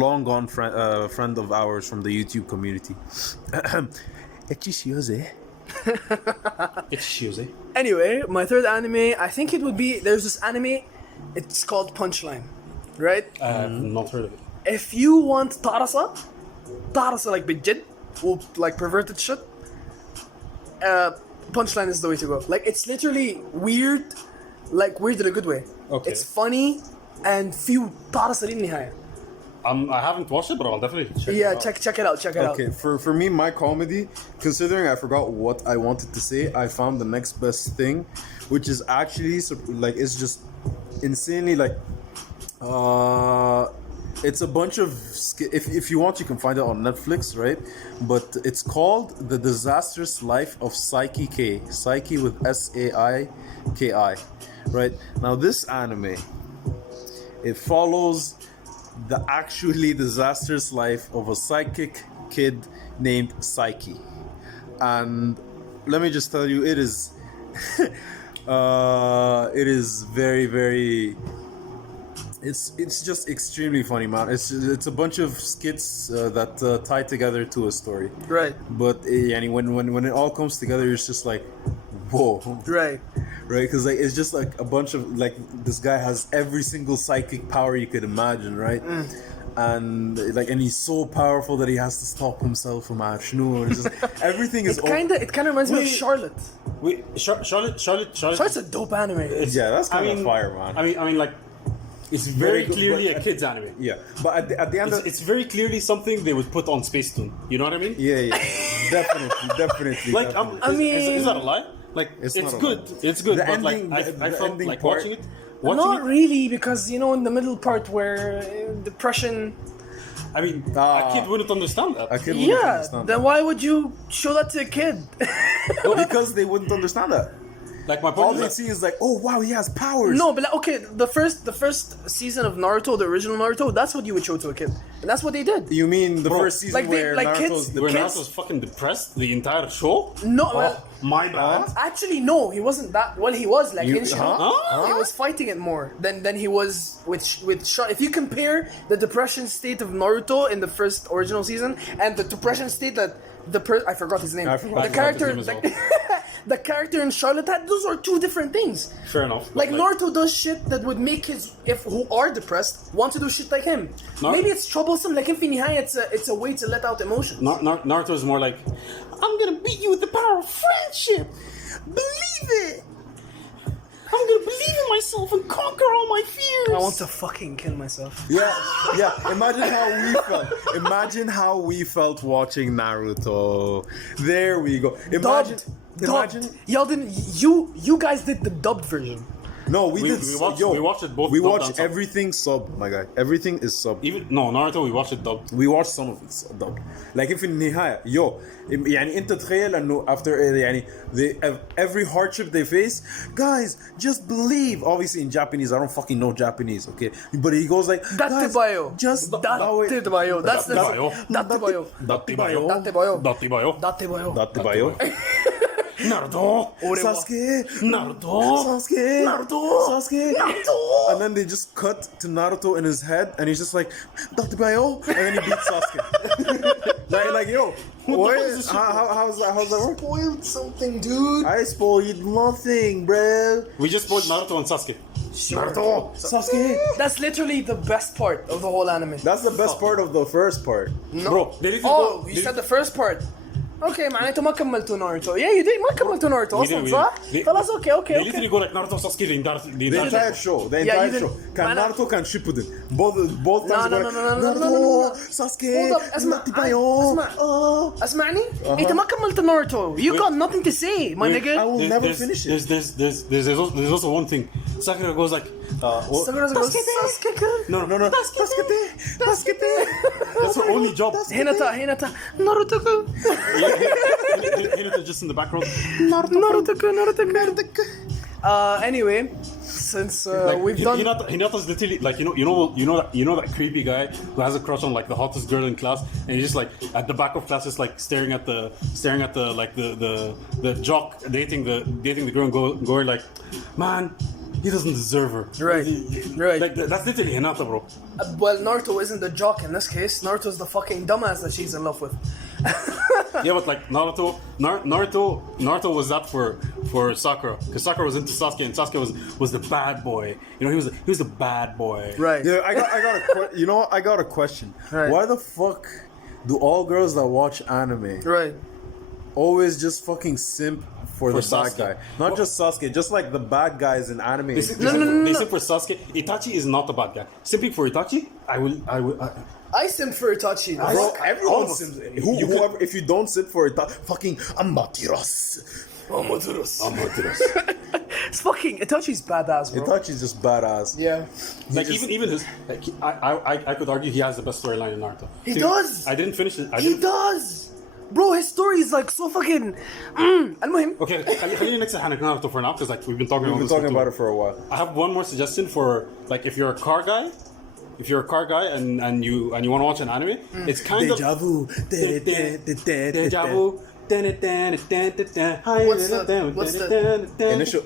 long gone friend of ours from the YouTube community. It's Tuesday. Anyway, my third anime, I think it would be, there's this anime, it's called Punchline. right? I have not heard of it. If you want تعرصة like بجد like perverted shit, punchline is the way to go. Like it's literally weird, like weird in a good way. Okay. It's funny and few تعرصة للنهاية. I haven't watched it, but I'll definitely check it Yeah, out. check it out. Check it out. Okay, for me, my comedy, considering I forgot what I wanted to say, I found the next best thing, which is actually like it's just insanely like it's a bunch of if you want you can find it on Netflix, right? But it's called The Disastrous Life of Psyche K. Psyche with Saiki, right? Now this anime, it follows the actually disastrous life of a psychic kid named Psyche. And let me just tell you, it is it is very, very it's just extremely funny, man. It's a bunch of skits that tie together to a story. Right. But when it all comes together, it's just like, whoa. Right. Right, because like it's just like a bunch of like this guy has every single psychic power you could imagine, right? And he's so powerful that he has to stop himself from Ashnu. It's just everything is. It kind of reminds me of Wait. Charlotte. Wait, Charlotte. Charlotte's a dope anime. Yeah, that's kind of fire, man. I mean, like, it's very good, clearly but- a kids anime. Yeah, but at the end, It's very clearly something they would put on Space Tune. You know what I mean? yeah, definitely. Like, definitely. is that a lie? Like, It's it's not a good. lie. It's good, The but ending- like, I the felt ending like part- watching it. Not really, because in the middle part where depression. I mean, a kid wouldn't understand that. I couldn't really Yeah, understand then why would you show that to a kid? that. Because they wouldn't understand that. Like, my All point they is, see is like, oh wow, he has powers. No, but like, okay, the first season of Naruto, the original Naruto, that's what you would show to a kid, and that's what they did. You mean the Bro, first season like they- where like Naruto's kids- the where kids- Naruto's fucking depressed the entire show. No, Oh, well, my bad. actually, no, he wasn't that. Well, he was like You- in Shino. huh? He was fighting it more than he was with Shot. If you compare the depression state of Naruto in the first original season and the depression state that I forgot his name. I forgot The his character, name as well. the character in Charlotte had. Those are two different things. Fair enough. but Like Naruto does shit that would make who are depressed want to do shit like him. Maybe it's troublesome. Like in Finihai, it's a way to let out emotions. Naruto is more like, I'm gonna beat you with the power of friendship. Believe it. I'm gonna believe in myself and conquer all my fears. I want to fucking kill myself. Yeah. Imagine how we felt. Imagine how we felt watching Naruto. There we go. Imagine. Dubbed. Y'all didn't. You guys did the dubbed version. No, We watched it both We dubbed watched and subbed. everything sub, my guy. Everything is sub. Naruto we watched it dubbed. We watched some of it dubbed. لكن في النهاية يعني انت تخيل انه after يعني every hardship they face, guys, just believe. Obviously in Japanese, I don't fucking know Japanese, okay? But he goes like, guys, Dattebayo. just Dattebayo. That's the Dattebayo. Dattebayo. Dattebayo. Dattebayo. Dattebayo. Naruto. Sasuke. Naruto. Sasuke. Naruto. Sasuke. Naruto. And then they just cut to Naruto in his head, and he's just like, Dattebayo, and then he beats Sasuke. like yo, What the fuck is this shit? how's that work? Spoiled something, dude. I spoiled nothing, bruh. We just spoiled Naruto and Sasuke. Naruto, Sasuke. That's literally the best part of the whole anime. That's the best part of the first part. Bro, they didn't Oh, go. you said the first part. اوكي معناته ما كملتوا ناروتو. Yeah, you did. ما كملتوا ناروتو اصلا صح؟ خلاص اوكي They literally go like Naruto, Sasuke, the The entire show, the Yeah, entire you show. didn't- Can معنى- Naruto can Shippuden. Both times. No, go no, like, no, no, no, no, Naruto, no, no. Sasuke, Hold up, اسمع Dattebayo. اسمع اسمعني انت ما كملت ناروتو. You got nothing to say, my I nigga. will never finish it. There's also one thing. Sakura goes like, Sasuke. no, Sasuke. that's her only job. هنا ناروتو. Hinata just in the background. Naruto. Anyway, since we've done. Hinata's literally like you know that creepy guy who has a crush on like the hottest girl in class, and he's just like at the back of class, just like staring at the like the jock dating the girl and going like, man, he doesn't deserve her. Right. Like that's literally Hinata, bro. Well, Naruto isn't the jock in this case. Naruto's the fucking dumbass that she's in love with. Yeah, but like Naruto was that for Sakura, because Sakura was into Sasuke, and Sasuke was the bad boy. You know, he was the bad boy. Right. Yeah, I got a question. Right. Why the fuck do all girls that watch anime Right. always just fucking simp for the Sasuke. bad guy? Not just Sasuke, just like the bad guys in anime. They simp for Sasuke. Itachi is not the bad guy. Simping for Itachi, I will. I simp for Itachi. Bro, everyone almost. sims. Whoever, if you don't sit for it, fucking Amaterasu. It's fucking Itachi's badass, bro. Itachi's just badass. Yeah. Like even his, like, I could argue he has the best storyline in Naruto. He does. I didn't finish it. He does. Bro, his story is like so fucking. المهم. Okay, خلينا next to Naruto for now, because like we've been talking We've been talking about it for a while. I have one more suggestion for, like, if you're a car guy, and you want to watch an anime, it's kind of Deja vu. Deja vu. What's the Initial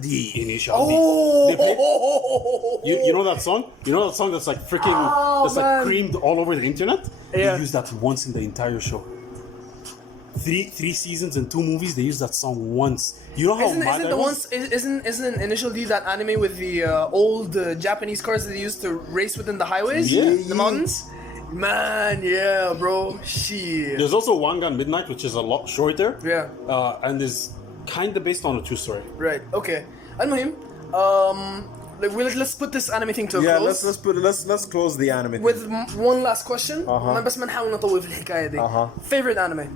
D. Initial D. Oh. You know that song? You know that song that's like freaking that's like man. creamed all over the internet? Yeah. They use that once in the entire show. Three seasons and 2 movies. They use that song once. You know how Isn't mad I the was? ones isn't Initial D that anime with the old Japanese cars that they used to race within the highways, Yeah. the mountains? Man, yeah, bro. Shit. There's also Wangan Midnight, which is a lot shorter. Yeah. And is kind of based on a true story. Right. Okay. المهم, like let's put this anime thing to a Yeah, close. let's close the anime thing. With one last question. Uh-huh. بس ما نحاول نطول في الحكاية دي. Uh-huh. Favorite anime.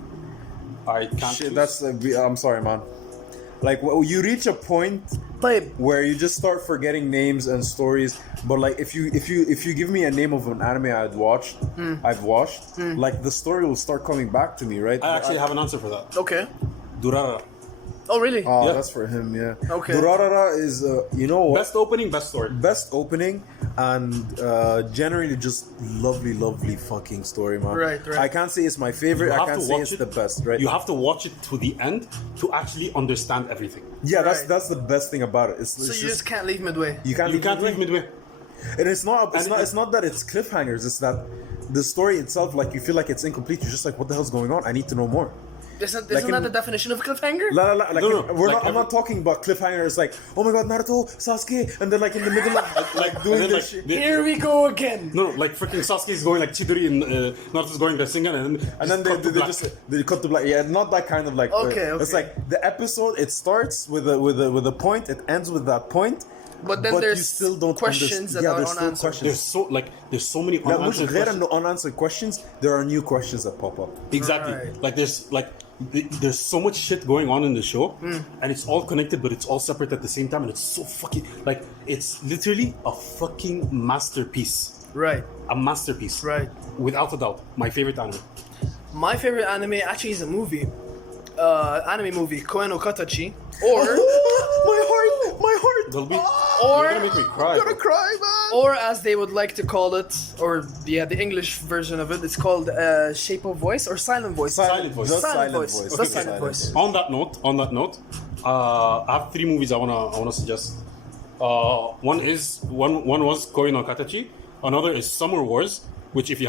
I can't. Shit, choose. that's I'm sorry, man. Like you reach a point طيب. where you just start forgetting names and stories. But like if you give me a name of an anime I've watched, like the story will start coming back to me, right? I actually have an answer for that. Okay. Durara. Oh really? Oh, Yeah. that's for him, yeah. Okay. Durarara is, you know what? Best opening, best story. Best opening and generally just lovely fucking story, man. Right. I can't say it's my favorite. You I have can't to say watch it's it. the best, right? You have to watch it to the end to actually understand everything. Yeah, Right. that's the best thing about it. It's So it's you just can't leave midway. you can't You can't leave midway. And it's not that it's cliffhangers. It's that the story itself, like you feel like it's incomplete. You're just like, what the hell's going on? I need to know more. Isn't Like that in- the definition of a cliffhanger? La, la, la, like No, we're like not. I'm not talking about cliffhanger. It's like, oh my god, Naruto, Sasuke, and then like in the middle of like doing and then, this like, shit. the- Here we go again. No, like freaking Sasuke is going like Chidori and Naruto's going Rasengan, And then they cut to black. Yeah, not that kind of like. Okay, It's okay. like the episode. It starts with a point. It ends with that point. But then there's you still don't questions that are there's still unanswered. questions. there's so many Like, unanswered غير questions. إنه unanswered questions, there are new questions that pop up. Exactly. Right. Like there's so much shit going on in the show, and it's all connected, but it's all separate at the same time, and it's so fucking like it's literally a fucking masterpiece. Right. A masterpiece. Right. Without a doubt, my favorite anime. My favorite anime actually is a movie. Anime movie, Koe no Katachi. Or my heart. They'll be. Or- You're gonna make me cry. I'm gonna bro. cry, man. or as they would like to call it, or yeah, the English version of it, it's called Shape of Voice or Silent Voice. Silent voice. Just Silent silent voice. voice. Just Okay, silent voice. On that note, I have 3 movies I wanna suggest. One was Koi no Katachi. Another is Summer Wars, which if you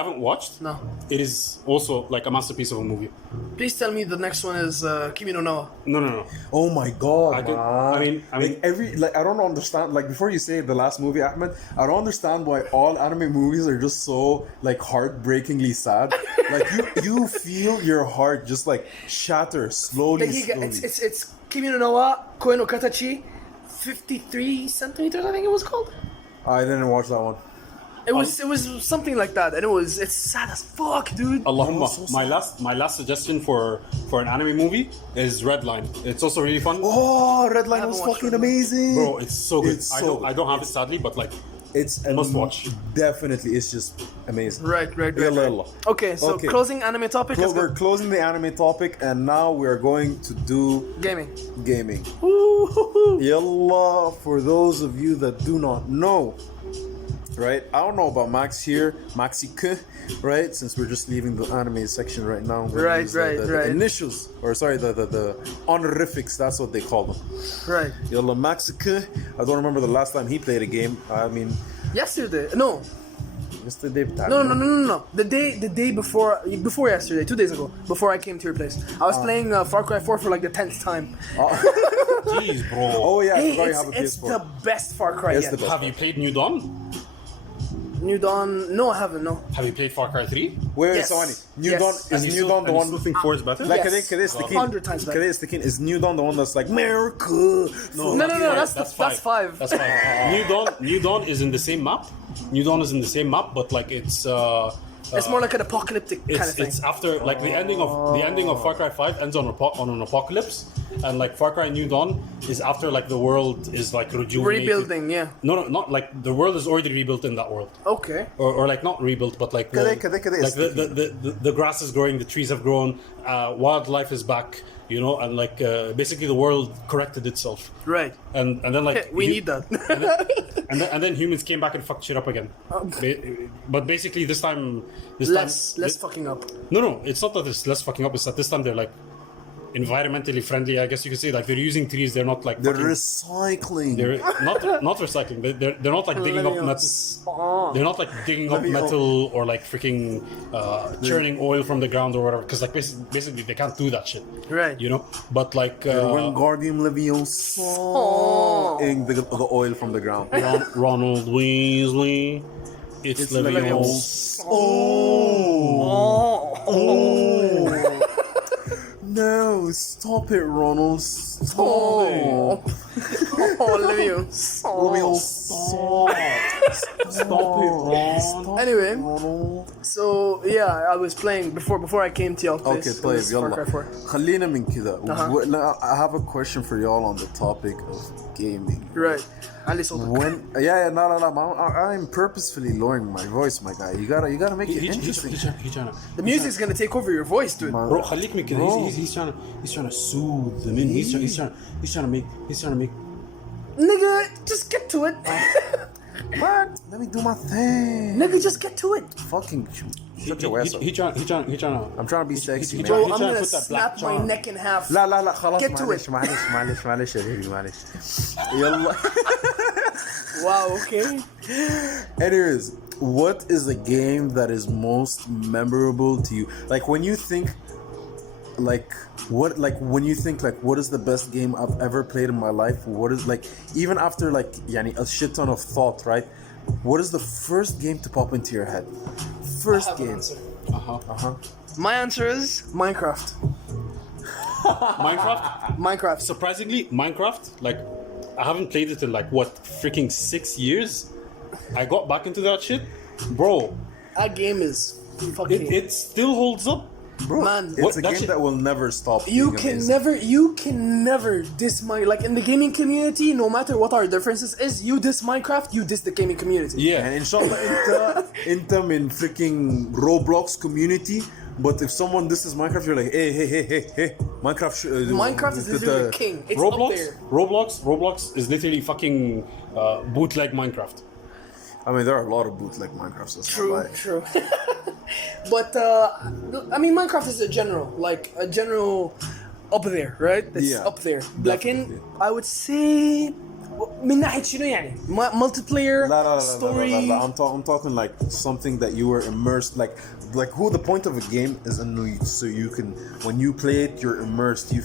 haven't watched, No. it is also like a masterpiece of a movie. Please tell me the next one is Kimi no Nawa. No. Oh my god, I mean, like I don't understand. Like before you say the last movie, Ahmed, I don't understand why all anime movies are just so like heartbreakingly sad. Like you feel your heart just like shatter slowly. It's Kimi no Nawa, Koe no Katachi, 53 centimeters, I think it was called. I didn't watch that one. It was something like that, and it's sad as fuck, dude. Allahumma. so My last suggestion for an anime movie is Red Line. It's also really fun. Oh, Red Line was haven't watched fucking Red Line. amazing, Bro, it's so good. It's so I don't have it sadly, but like It's a Must watch. Definitely, it's just amazing. Right. Yalla, yalla. Okay, so Okay. closing anime topic is We're closing the anime topic, and now we are going to do gaming. gaming. Woo-hoo-hoo. Yalla, for those of you that do not know, right? I don't know about Max here, Maxi-K, right? Since we're just leaving the anime section right now. we're gonna Right, use the right. initials, or sorry, the honorifics, that's what they call them. Right. Yalla, Maxi-K. I don't remember the last time he played a game. I mean, Yesterday. No. Yesterday بتاع No. The day before yesterday, 2 days ago, before I came to your place, I was playing Far Cry 4 for like the 10th time. Jeez, bro. Oh yeah, I Hey, forgot you have a it's PS4. the best Far Cry It's yet. the best. Have you played New Dawn? New Dawn? No, I haven't. No. Have you played Far Cry 3? Wait, Yes. ثواني. New Yes. Dawn And is you New still- Dawn the and you one. still think 4 is better? Like Yes. كده استكين. 100 times better. كده استكين. Is New Dawn the one that's like America? No, that's five. That's fine. New Dawn is in the same map. New Dawn is in the same map, but like it's It's more like an apocalyptic kind of thing. it's after like the ending of Far Cry 5 ends on an apocalypse, and like Far Cry New Dawn is after like the world is like rejuvenated. Rebuilding, yeah. No, not like the world is already rebuilt in that world. Okay. Or like not rebuilt, but like كده like the grass is growing, the trees have grown, wildlife is back, you know, and like basically the world corrected itself, Right. and then like We need that. and then humans came back and fucked shit up again. But basically this time less fucking up. no, it's not that it's less fucking up. It's that this time they're like environmentally friendly. I guess you could say like they're using trees. They're not like They're fucking- recycling. they're not recycling. They're not like digging up metal. They're not like digging up metal or like freaking churning oil from the ground or whatever. Because like basically they can't do that shit. Right. You know. But like Wingardium Leviosa the oil from the ground. Ronald Weasley. It's Leviosa. No, stop it, Ronald. Stop it. Olivia. Leviosa. Stop it, Ron. Anyway, Ronald. so yeah, I was playing before I came to your place. Okay, it طيب was Far Cry يلا 4. خلينا من كذا. I have a question for y'all on the topic of gaming. Right. علي صوتك. When no, I'm purposefully lowering my voice, my guy. You gotta make it interesting. He's trying to. The music's gonna take over your voice, dude. Bro, خليك من كده. Bro. He's trying to soothe them in. He's trying to make. Nigga, just get to it. What? Let me do my thing. Nigga, just get to it. Fucking shut your ass up. He trying to. I'm trying to be sexy, he man. Bro, trying I'm to gonna put that snap black my charm. neck in half. لا خلاص Get to it. معلش يا بيبي معلش يلا. Wow, okay. Anyways, what is the game that is most memorable to you? Like when you think what is the best game I've ever played in my life? What is like even after like يعني a shit ton of thought, right? What is the first game to pop into your head? First game. My answer is Minecraft. Minecraft. Surprisingly, Minecraft. Like, I haven't played it in like what freaking 6 years. I got back into that shit, bro. That game is fucking. It still holds up. Bro, Man, it's a that game shit- that will never stop. You being can amazing. never diss my like in the gaming community. No matter what our differences is, you diss Minecraft, you diss the gaming community. Yeah. And inshallah انت من freaking Roblox community. But if someone disses Minecraft, you're like, hey, Minecraft. Minecraft is literally the king. It's up there. Roblox is literally fucking bootleg Minecraft. I mean, there are a lot of bootleg Minecrafts. That's not lie. True. But I mean, Minecraft is a general up there, right? It's Yeah, up there. لكن definitely. I would say من ناحية شنو يعني multiplayer لا, story. I'm talking like something that you were immersed like who the point of a game is so you can when you play it you're immersed you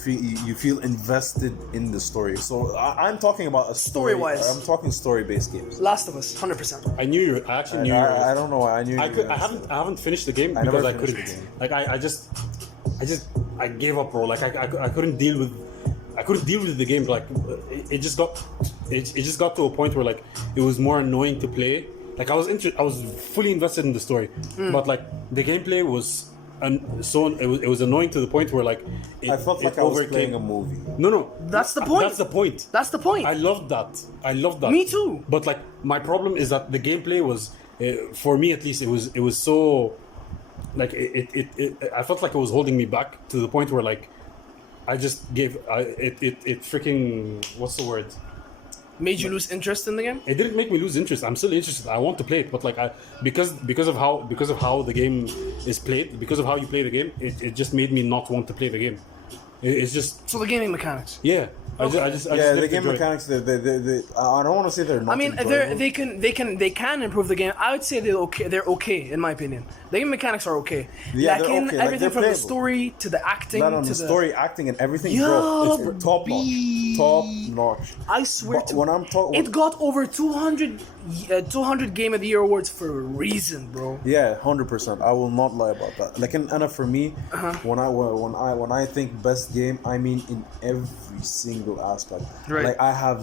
feel invested in the story. So I'm talking about a story. Story-wise. I'm talking story-based games. Last of Us, 100%. I actually knew. I don't know why I knew. I haven't finished the game I because never I couldn't. finished the game. Like I gave up, bro. Like I couldn't deal with. I couldn't deal with the game. Like it just got to a point where like it was more annoying to play. Like I was fully invested in the story, but like the gameplay was, and so it was annoying to the point where like I felt like I was playing a movie. No. That's the point. That's the point. That's the point. I loved that. Me too. But like my problem is that the gameplay was, for me at least, it was so, like I felt like it was holding me back to the point where like I just gave it freaking what's the word? Made you lose interest in the game? It didn't make me lose interest. I'm still interested. I want to play it, but like because of how the game is played, because of how you play the game, it just made me not want to play the game. It's just So the gaming mechanics. yeah. I just Yeah, the didn't game enjoy it. mechanics. They, I don't want to say they're not. I mean, enjoyable. they can improve the game. I would say they're okay in my opinion. The game mechanics are okay. Yeah, they're Like in okay, like, everything they're from the playable. story to the acting Not on to the story, acting, and everything, Yeah, bro. It's top notch. B. Top notch. I swear But to when I'm talking, it got over 200 Game of the Year awards for a reason, bro. yeah, 100%. I will not lie about that. Like, and for me, when I think best game, I mean in every single aspect. Right. Like I have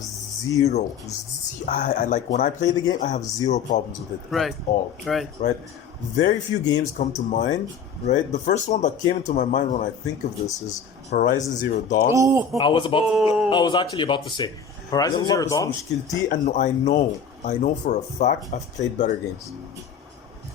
I like when I play the game, I have zero problems with it. Right. At all. Right. Right. Very few games come to mind. Right. The first one that came into my mind when I think of this is Horizon Zero Dawn. Ooh. I was actually about to say Horizon يلا Zero بس Dawn. مشكلتي انه I know for a fact I've played better games.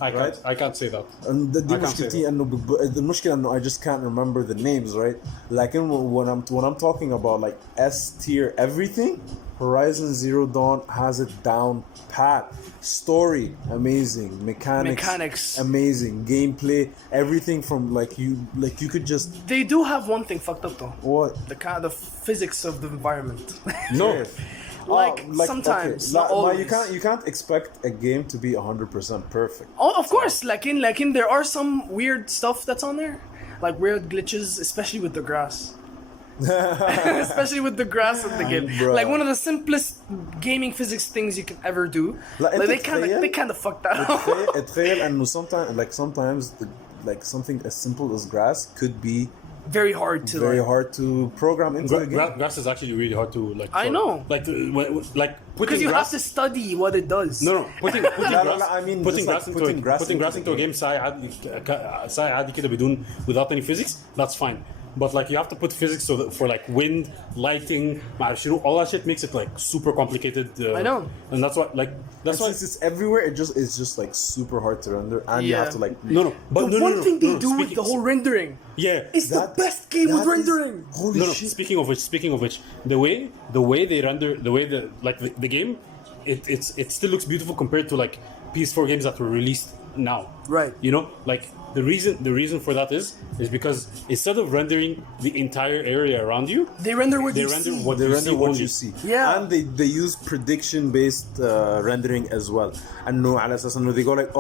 I can't say that. And دي I can't say مشكلتي انه المشكلة انه I just can't remember the names, right? Like when I'm talking about like S tier everything, Horizon Zero Dawn has it down pat. Story amazing, mechanics amazing, gameplay, everything from like you could just They do have one thing fucked up though. what The physics of the environment. No. Like, sometimes, not always. you can't expect a game to be 100% perfect. Oh, of course. Like in there are some weird stuff that's on there, like weird glitches, especially with the grass. Especially with the grass in the game. Bruh. Like one of the simplest gaming physics things you can ever do. Like, They kind of fucked that up. اتخيل انه sometimes like something as simple as grass could be Very hard to very hard to program into the game. Grass is actually really hard to like. I know. Like like putting because you grass, have to study what it does. No, putting لا، grass. I mean putting just grass like into putting grass putting grass into a the game ساعة عادي كده بدون without any physics. That's fine. But like you have to put physics so that for like wind, lighting, ما أعرف شنو, all that shit makes it like super complicated. I know. And that's why like that's And why since it's everywhere, it's just like super hard to render, and you Yeah. have to like no. But The one thing they do with speaking- the whole rendering yeah. is the best game with rendering. Holy No, shit! speaking of which, the way they render, the way the game, it still looks beautiful compared to like PS4 games that were released now. Right. You know, like the reason for that is because instead of rendering the entire area around you, They render what they you render see. what They you render see what only. you see. Yeah. And they use prediction based rendering as well. انه على اساس انه they go like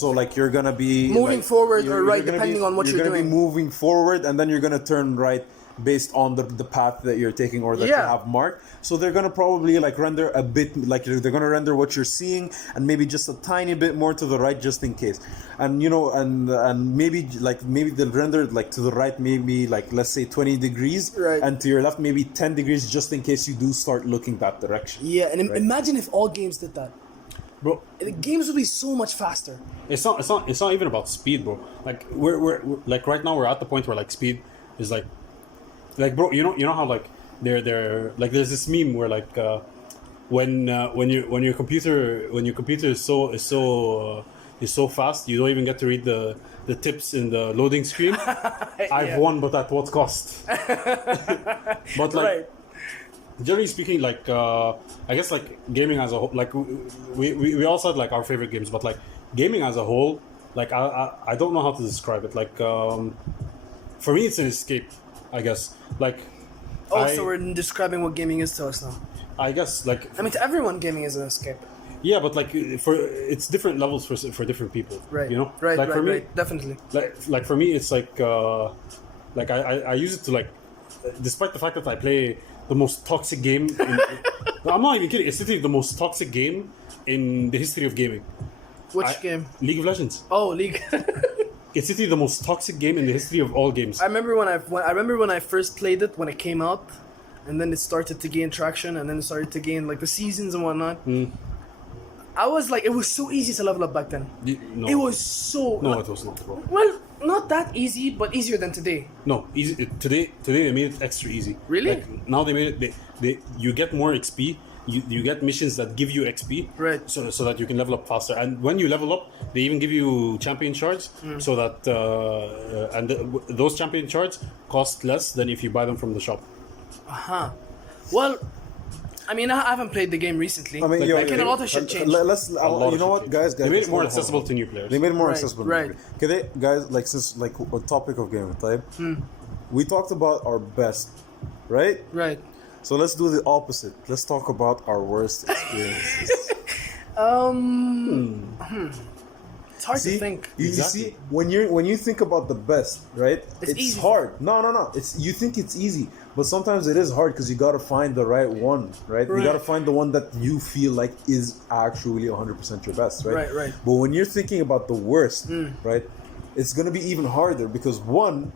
so like you're gonna be Moving like, forward or you're right, gonna depending on what you're you're gonna doing. be moving forward, and then you're gonna turn right based on the path that you're taking or that you Yeah. have marked. So they're gonna probably like render a bit, like they're gonna render what you're seeing and maybe just a tiny bit more to the right just in case. And you know, and maybe they'll render like to the right maybe like let's say 20 degrees, Right. and to your left maybe 10 degrees just in case you do start looking that direction. Yeah, and Right. imagine if all games did that. Bro, The games would be so much faster. it's not even about speed, bro. Like we're like right now we're at the point where like speed is like bro, you know how like they're like there's this meme where like when your computer is so fast you don't even get to read the tips in the loading screen. I've won, but at what cost? But like Right. generally speaking, like I guess like gaming as a whole, like we all said like our favorite games, but like gaming as a whole, like I don't know how to describe it. Like for me, it's an escape, I guess. Like So we're describing what gaming is to us now. I guess like I mean, to everyone, gaming is an escape. yeah, but like for it's different levels for different people. Right. You know. Right. Like right. for me, right. Definitely. like for me, it's like I use it to like, despite the fact that I play the most toxic game. I'm not even kidding. It's literally the most toxic game in the history of gaming. Which game? League of Legends. Oh, League. It's literally the most toxic game in the history of all games. I remember when I first played it when it came out, and then it started to gain traction, and then it started to gain like the seasons and whatnot. I was like, it was so easy to level up back then. No. It was so. No, it was not, bro. Well, not that easy, but easier than today. No, easy. Today they made it extra easy. Really? Like, now they made it. You get more XP. You get missions that give you XP. Right. So that you can level up faster. And when you level up, they even give you champion shards. So that those champion shards cost less than if you buy them from the shop. Well, I mean, I haven't played the game recently. I mean, like, a lot of shit changed. Let's lot you of know shit what, changed. guys, They made it more hold on, accessible hold on. to new players. They made it more Right, accessible. right. Okay, guys, like since like a topic of game type, we talked about our best, right? Right. So let's do the opposite. Let's talk about our worst experiences. It's hard to think. You see, when you think about the best, right? It's It's easy. hard. No. You think it's easy, but sometimes it is hard because you gotta find the right one, right? You Right. gotta find the one that you feel like is actually 100% your best, right? Right. But when you're thinking about the worst, right? It's gonna be even harder because one,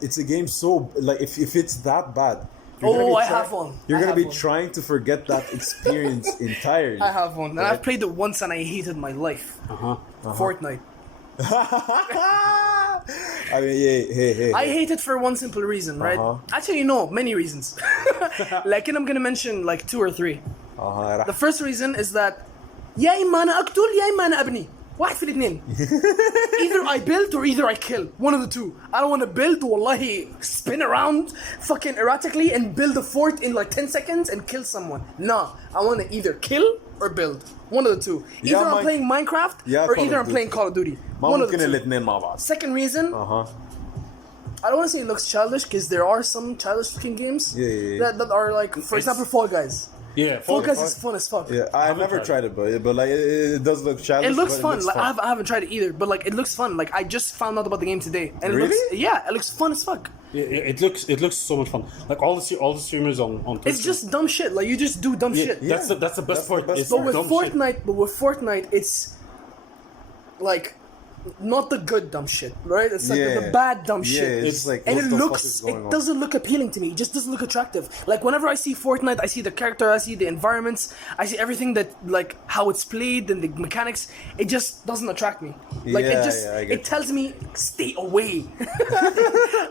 it's a game so like if it's that bad. You're gonna be I have one. You're I gonna have be one. trying to forget that experience entirely. I have one, and I've played it once, and I hated my life. Fortnite. I mean, hey. I hate it for one simple reason, right? Actually, no, many reasons. Like, I'm gonna mention like 2 or 3. The first reason is that يا إما أنا أقتل يا إما أنا أبني. واحد في الاثنين. Either I build or either I kill. One of the two. I don't want to build, wallahi, spin around fucking erratically and build a fort in like 10 seconds and kill someone. No, I want to either kill or build. One of the two. Either I'm playing Minecraft or either I'm playing Call of Duty. One of the two. Second reason, I don't want to say it looks childish because there are some childish looking games that are like, for example, Fall Guys. Yeah, Fall Guys is fun as fuck. Yeah, I've never tried it, but like it does look challenging. It looks fun. Like I haven't tried it either, but like it looks fun. Like I just found out about the game today, and Really? it looks fun as fuck. Yeah, it looks so much fun. Like all the streamers on Twitch. It's just dumb shit. Like you just do dumb shit. That's the best part. the best It's part. But with Fortnite, it's like not the good dumb shit, right? It's like the bad dumb shit. It's like And what it the fuck looks, is going it on? doesn't look appealing to me. It just doesn't look attractive. Like whenever I see Fortnite, I see the character, I see the environments, I see everything that like how it's played and the mechanics. It just doesn't attract me. Like I get it tells me stay away.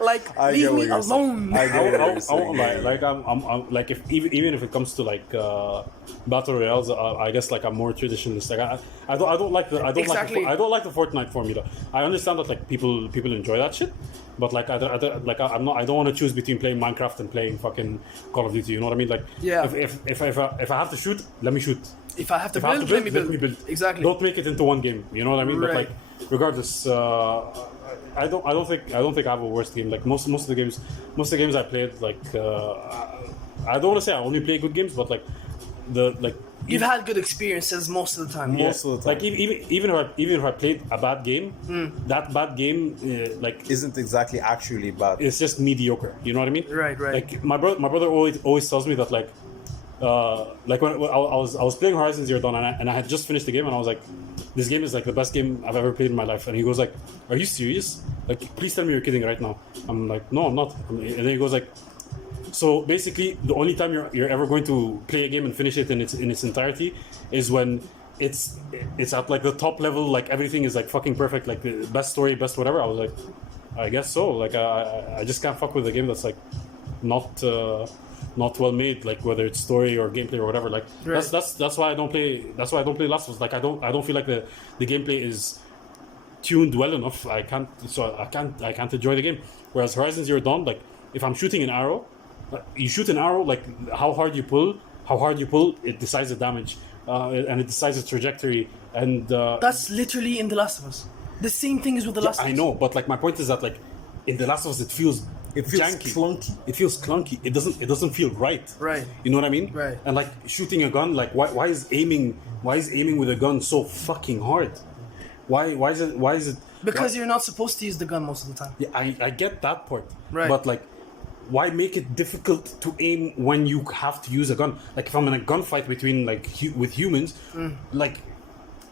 Like I leave get me what you're saying. alone. I get what you're saying. I'm like if even if it comes to like battle royales, I guess like I'm more traditionalist. Like I don't like the Exactly. I don't like the Fortnite formula. I understand that like people enjoy that shit, but like I don't want to choose between playing Minecraft and playing fucking Call of Duty. You know what I mean? Like Yeah. if I have to shoot, let me shoot. If I have to If I have build, to let me build, build. let me build. Exactly. Don't make it into one game. You know what I mean? But Right. like regardless, I don't think I have a worst game. Like most of the games I played, like I don't want to say I only play good games, but like You've had good experiences most of the time. Most of the time. like even if I played a bad game, that bad game like Isn't exactly actually bad. it's just mediocre. You know what I mean? Right. Like my brother always tells me that like when I was playing Horizon Zero Dawn and I had just finished the game and I was like, this game is like the best game I've ever played in my life. And he goes like, are you serious? Like, please tell me you're kidding right now. I'm like, no, I'm not. And then he goes like, so basically the only time you're ever going to play a game and finish it in its entirety is when it's at like the top level, like everything is like fucking perfect, like the best story, best whatever. I was like, I guess so. Like I just can't fuck with a game that's like not well made, like whether it's story or gameplay or whatever. Like Right. that's why I don't play Last of Us. Like I don't feel like the gameplay is tuned well enough. I can't enjoy the game. Whereas Horizon Zero Dawn, like if I'm shooting an arrow, you shoot an arrow, like how hard you pull, it decides the damage, and it decides the trajectory. And That's literally in The Last of Us. The same thing is with The Last of Us. I know, but like my point is that like in The Last of Us, it feels janky. clunky. It feels clunky. It doesn't feel right. Right. You know what I mean? Right. And like shooting a gun, like why is aiming with a gun so fucking hard? Why is it? Because you're not supposed to use the gun most of the time. Yeah, I get that part. Right. But like, why make it difficult to aim when you have to use a gun? Like if I'm in a gunfight between like with humans, like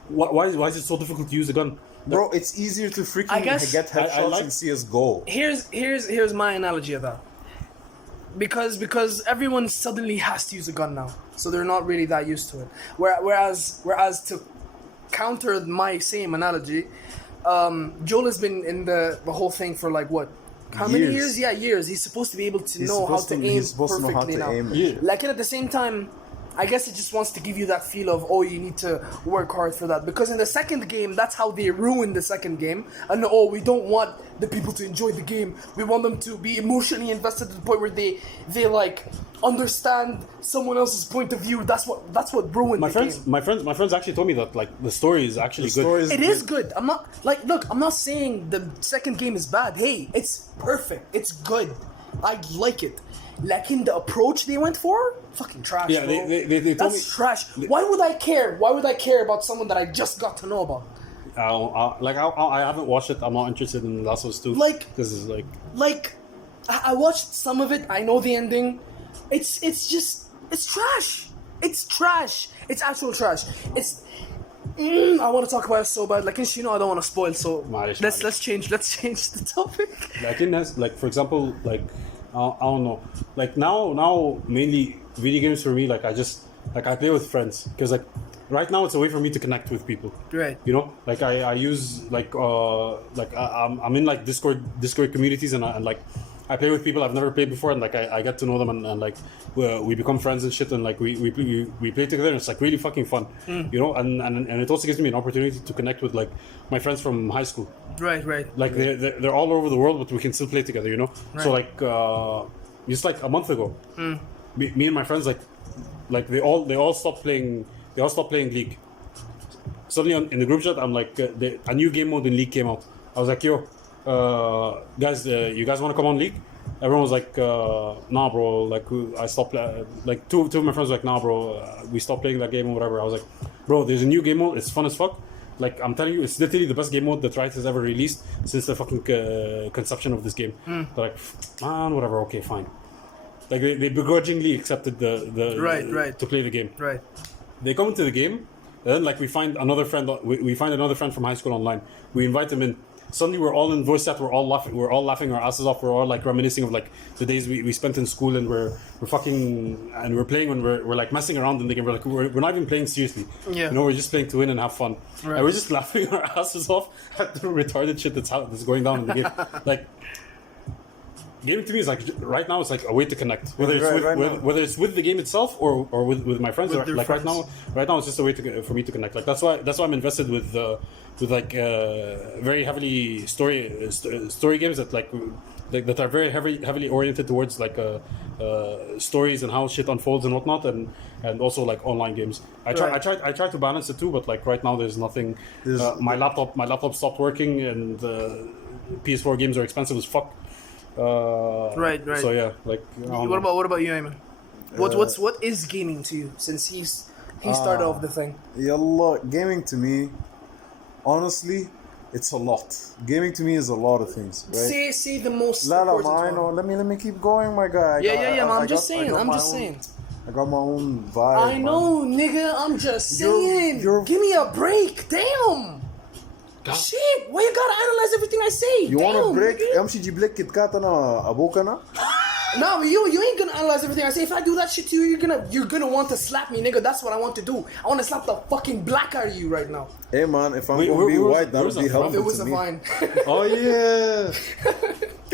why is it so difficult to use a gun? Bro, it's easier to freaking I guess- get headshots like- and CSGO. Here's my analogy of that. Because everyone suddenly has to use a gun now, so they're not really that used to it. Whereas to counter my same analogy, Joel has been in the whole thing for like what? How many Years. years? Yeah, years. He's supposed to be able to He's know how supposed to to- aim he's supposed to know how perfectly to now. aim. Yeah. Like and at the same time, I guess it just wants to give you that feel of, oh, you need to work hard for that. Because in the second game, that's how they ruined the second game. And oh, we don't want the people to enjoy the game. We want them to be emotionally invested to the point where they like understand someone else's point of view. That's what ruined the game. My friends actually told me that like the story is actually good. It is good. I'm not like, look, I'm not saying the second game is bad. Hey, it's perfect. It's good. I like it. Like in the approach they went for, fucking trash. Yeah, bro. they told That's me, trash. Why would I care? Why would I care about someone that I just got to know about? I haven't watched it. I'm not interested in Last of Us 2. Like, because it's like I watched some of it. I know the ending. It's trash. It's trash. It's actual trash. It's. I want to talk about it so bad. Like, you know, I don't want to spoil. So let's change the topic. Like in has like for example like I don't know, like now mainly video games for me, like I just like I play with friends because like right now it's a way for me to connect with people, Right. you know, like I use like I'm in like Discord communities and like I play with people I've never played before, and like I get to know them, and like we become friends and shit, and like we play together, and it's like really fucking fun, you know, and it also gives me an opportunity to connect with like my friends from high school. Right. Like they're all over the world, but we can still play together, you know. Right. So like just like a month ago, me and my friends like they all stopped playing League. Suddenly in the group chat, I'm like a new game mode in League came out. I was like, yo, guys, you guys want to come on League? Everyone was like, nah, bro. Like I stopped. Like two of my friends were like, nah, bro. We stopped playing that game or whatever. I was like, bro, there's a new game mode. It's fun as fuck. Like I'm telling you, it's literally the best game mode that Riot has ever released since the fucking conception of this game. They're like, man, whatever. Okay, fine. Like they begrudgingly accepted the Right. to play the game. Right. They come into the game, and then like we find another friend. We find another friend from high school online. We invite him in. Suddenly we're all in voice chat. We're all laughing our asses off. We're all like reminiscing of like the days we spent in school, and we're fucking and we're playing when we're like messing around in the game. We're like we're not even playing seriously. Yeah. You know, we're just playing to win and have fun. Right. And we're just laughing our asses off at the retarded shit that's going down in the game. Like gaming to me is like right now it's like a way to connect, whether it's whether it's with the game itself or with my friends. Like friends. right now it's just a way for me to connect. Like that's why I'm invested with like very heavily story games that like that are very heavily oriented towards like stories and how shit unfolds and whatnot, and also like online games. I try to balance it too, but like right now there's nothing. My laptop stopped working, and PS4 games are expensive as fuck. Right. So yeah, like What about you, Ayman? What is gaming to you, since he started off the thing? Yalla, gaming to me, honestly, it's a lot. Gaming to me is a lot of things, right? Say the most La, important I know. one. Let me keep going, my guy. Yeah, man, I'm just saying. I got my own vibe. I know, nigga. I'm just saying. Give me a break. Damn. Shit. Why you gotta analyze everything I say? You want a break? Nigga. امشي جيب لك كيت كات انا ابوك انا. No, but you ain't gonna analyze everything I say. If I do that shit to you, you're gonna want to slap me, nigga. That's what I want to do. I want to slap the fucking black out of you right now. Hey man, if I'm gonna be white, that would be helpful It was to a me. vine. oh yeah,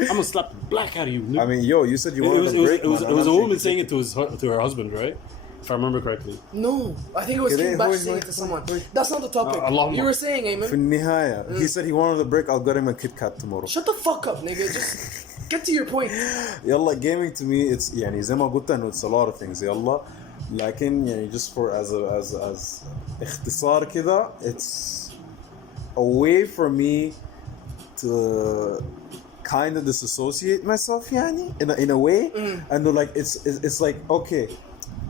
I'm gonna slap the black out of you. Nigga. I mean, yo, you said you wanted a break. It was a woman saying it to her husband, right? If I remember correctly. No, I think it was King Bash saying it to someone. That's not the topic. You were saying, Ayman. في النهاية, he said he wanted a break. I'll get him a Kit Kat tomorrow. Shut the fuck up, nigga. Just get to your point. يلا, gaming to me, it's يعني زي ما قلت إنه it's a lot of things. يلا, لكن يعني just for as اختصار كذا, it's a way for me to kind of disassociate myself يعني in a way, and like it's like, okay,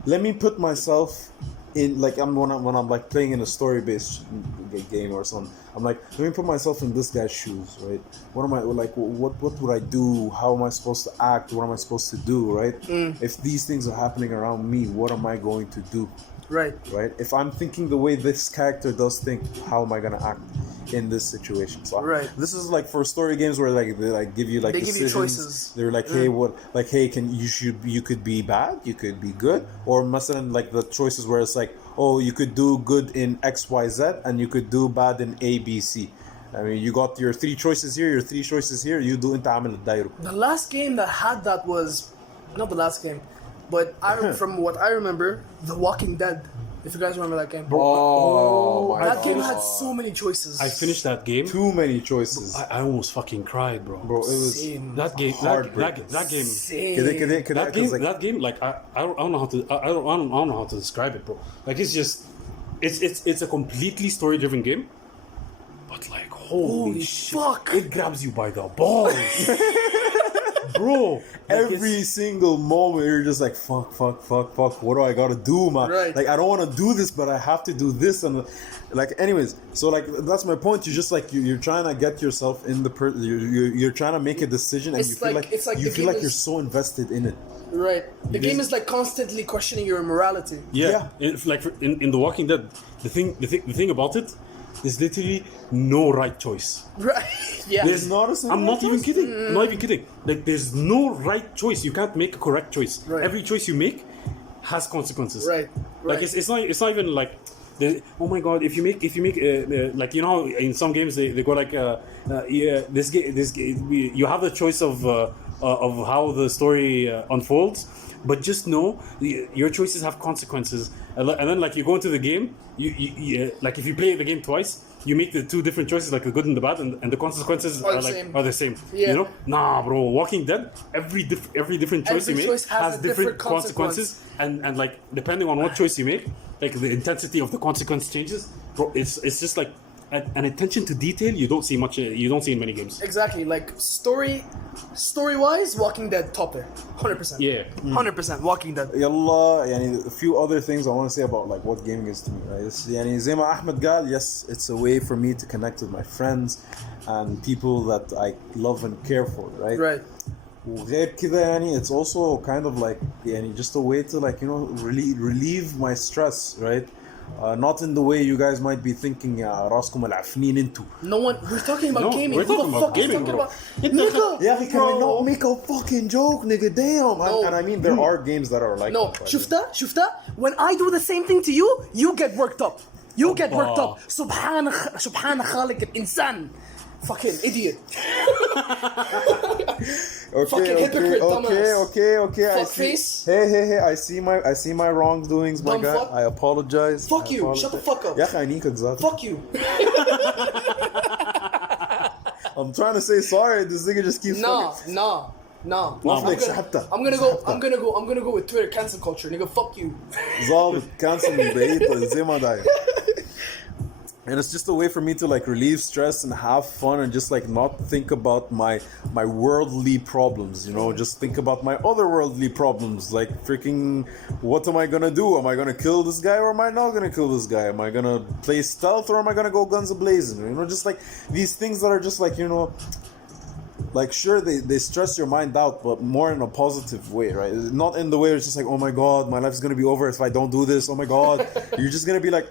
let me put myself in, like when I'm like playing in a story-based game or something. I'm like, let me put myself in this guy's shoes, right? What am I like? What would I do? How am I supposed to act? What am I supposed to do, right? If these things are happening around me, what am I going to do? Right. If I'm thinking the way this character does think, how am I gonna act in this situation? So this is like for story games where like they like give you like they decisions. give you choices. They're like, hey, you could be bad, you could be good, or مثلا like the choices where it's like, oh, you could do good in XYZ and you could do bad in ABC. I mean, you got your 3 choices here, your 3 choices here. You do انت عامل الدايرة. The last game that had that was not the last game. But from what I remember, The Walking Dead. If you guys remember that game, Oh my that game God. had so many choices. I finished that game. Too many choices. I almost fucking cried, bro. Bro, it was Same. That game, heartbreaking. that game, Same. that game, like I don't know how to, I don't know how to describe it, bro. Like it's just, it's a completely story-driven game, but like holy shit, fuck. it grabs you by the balls, bro. Like, Every single moment you're just like fuck, what do I gotta do, man? Right. Like I don't want to do this, but I have to do this, and like anyways, so like that's my point. You're just like you're trying to get yourself in the you're trying to make a decision, and It's you feel like- like it's like you the feel game like is- you're so invested in it. Right. The It game is- is like constantly questioning your morality. yeah, like in The Walking Dead, the thing about it is literally no right choice. Right. Yeah. There's not a single I'm not right even choice? kidding. I'm not even kidding. Like there's no right choice. You can't make a correct choice. Right. Every choice you make has consequences. Right. Like Right. it's not even like oh my god, if you make like you know in some games they go like yeah this game you have the choice of how the story unfolds, but just know your choices have consequences, and then like you go into the game, you like if you play the game twice, you make the two different choices, like the good and the bad, and the consequences Are the same. Yeah. You know, nah, bro. Walking Dead, every different choice Every you make choice has a different consequences, and like depending on what choice you make, like the intensity of the consequence changes. Bro, it's just like an attention to detail you don't see much. You don't see in many games. Exactly. Like story wise, Walking Dead top there. 100%. Yeah. 100% Walking Dead. Yalla, يعني a few other things I want to say about like what gaming is to me, right? It's, يعني زي ما أحمد قال, yes, it's a way for me to connect with my friends and people that I love and care for, right? Right. وغير كذا يعني it's also kind of like يعني just a way to like, you know, relieve my stress, right? Not in the way you guys might be thinking يا راسكم العفنين انتو. No one. We're talking about No, gaming. we're Who talking the about fuck is gaming, talking bro. about? Nigga. Yeah, can I not make a fucking joke, nigga? Damn. No. And I mean, there are games that are like No. that, right? شفتها. When I do the same thing to you, you get worked up. You get worked up. سبحان خالق الإنسان. Fucking idiot. Fucking hypocrite, dumbass. Okay. I Fuck see. face. Hey. I see my wrongdoings, my Dumb guy. fuck. I apologize. Fuck I you. apologize. Shut the fuck up. يا أخي عينيك اتزاد. Fuck you. I'm trying to say sorry. This nigga just keeps. Nah. Netflix حتى. I'm gonna go with Twitter cancel culture, nigga. Fuck you. ظابط cancel من بعيد زي ما داير. And it's just a way for me to like relieve stress and have fun and just like not think about my worldly problems, you know, just think about my otherworldly problems, like freaking what am I gonna do? Am I gonna kill this guy or am I not gonna kill this guy? Am I gonna play stealth or am I gonna go guns a-blazing? You know, just like these things that are just like, you know, like sure they stress your mind out, but more in a positive way, right? Not in the way it's just like, oh my god, my life's gonna be over if I don't do this. Oh my god. You're just gonna be like,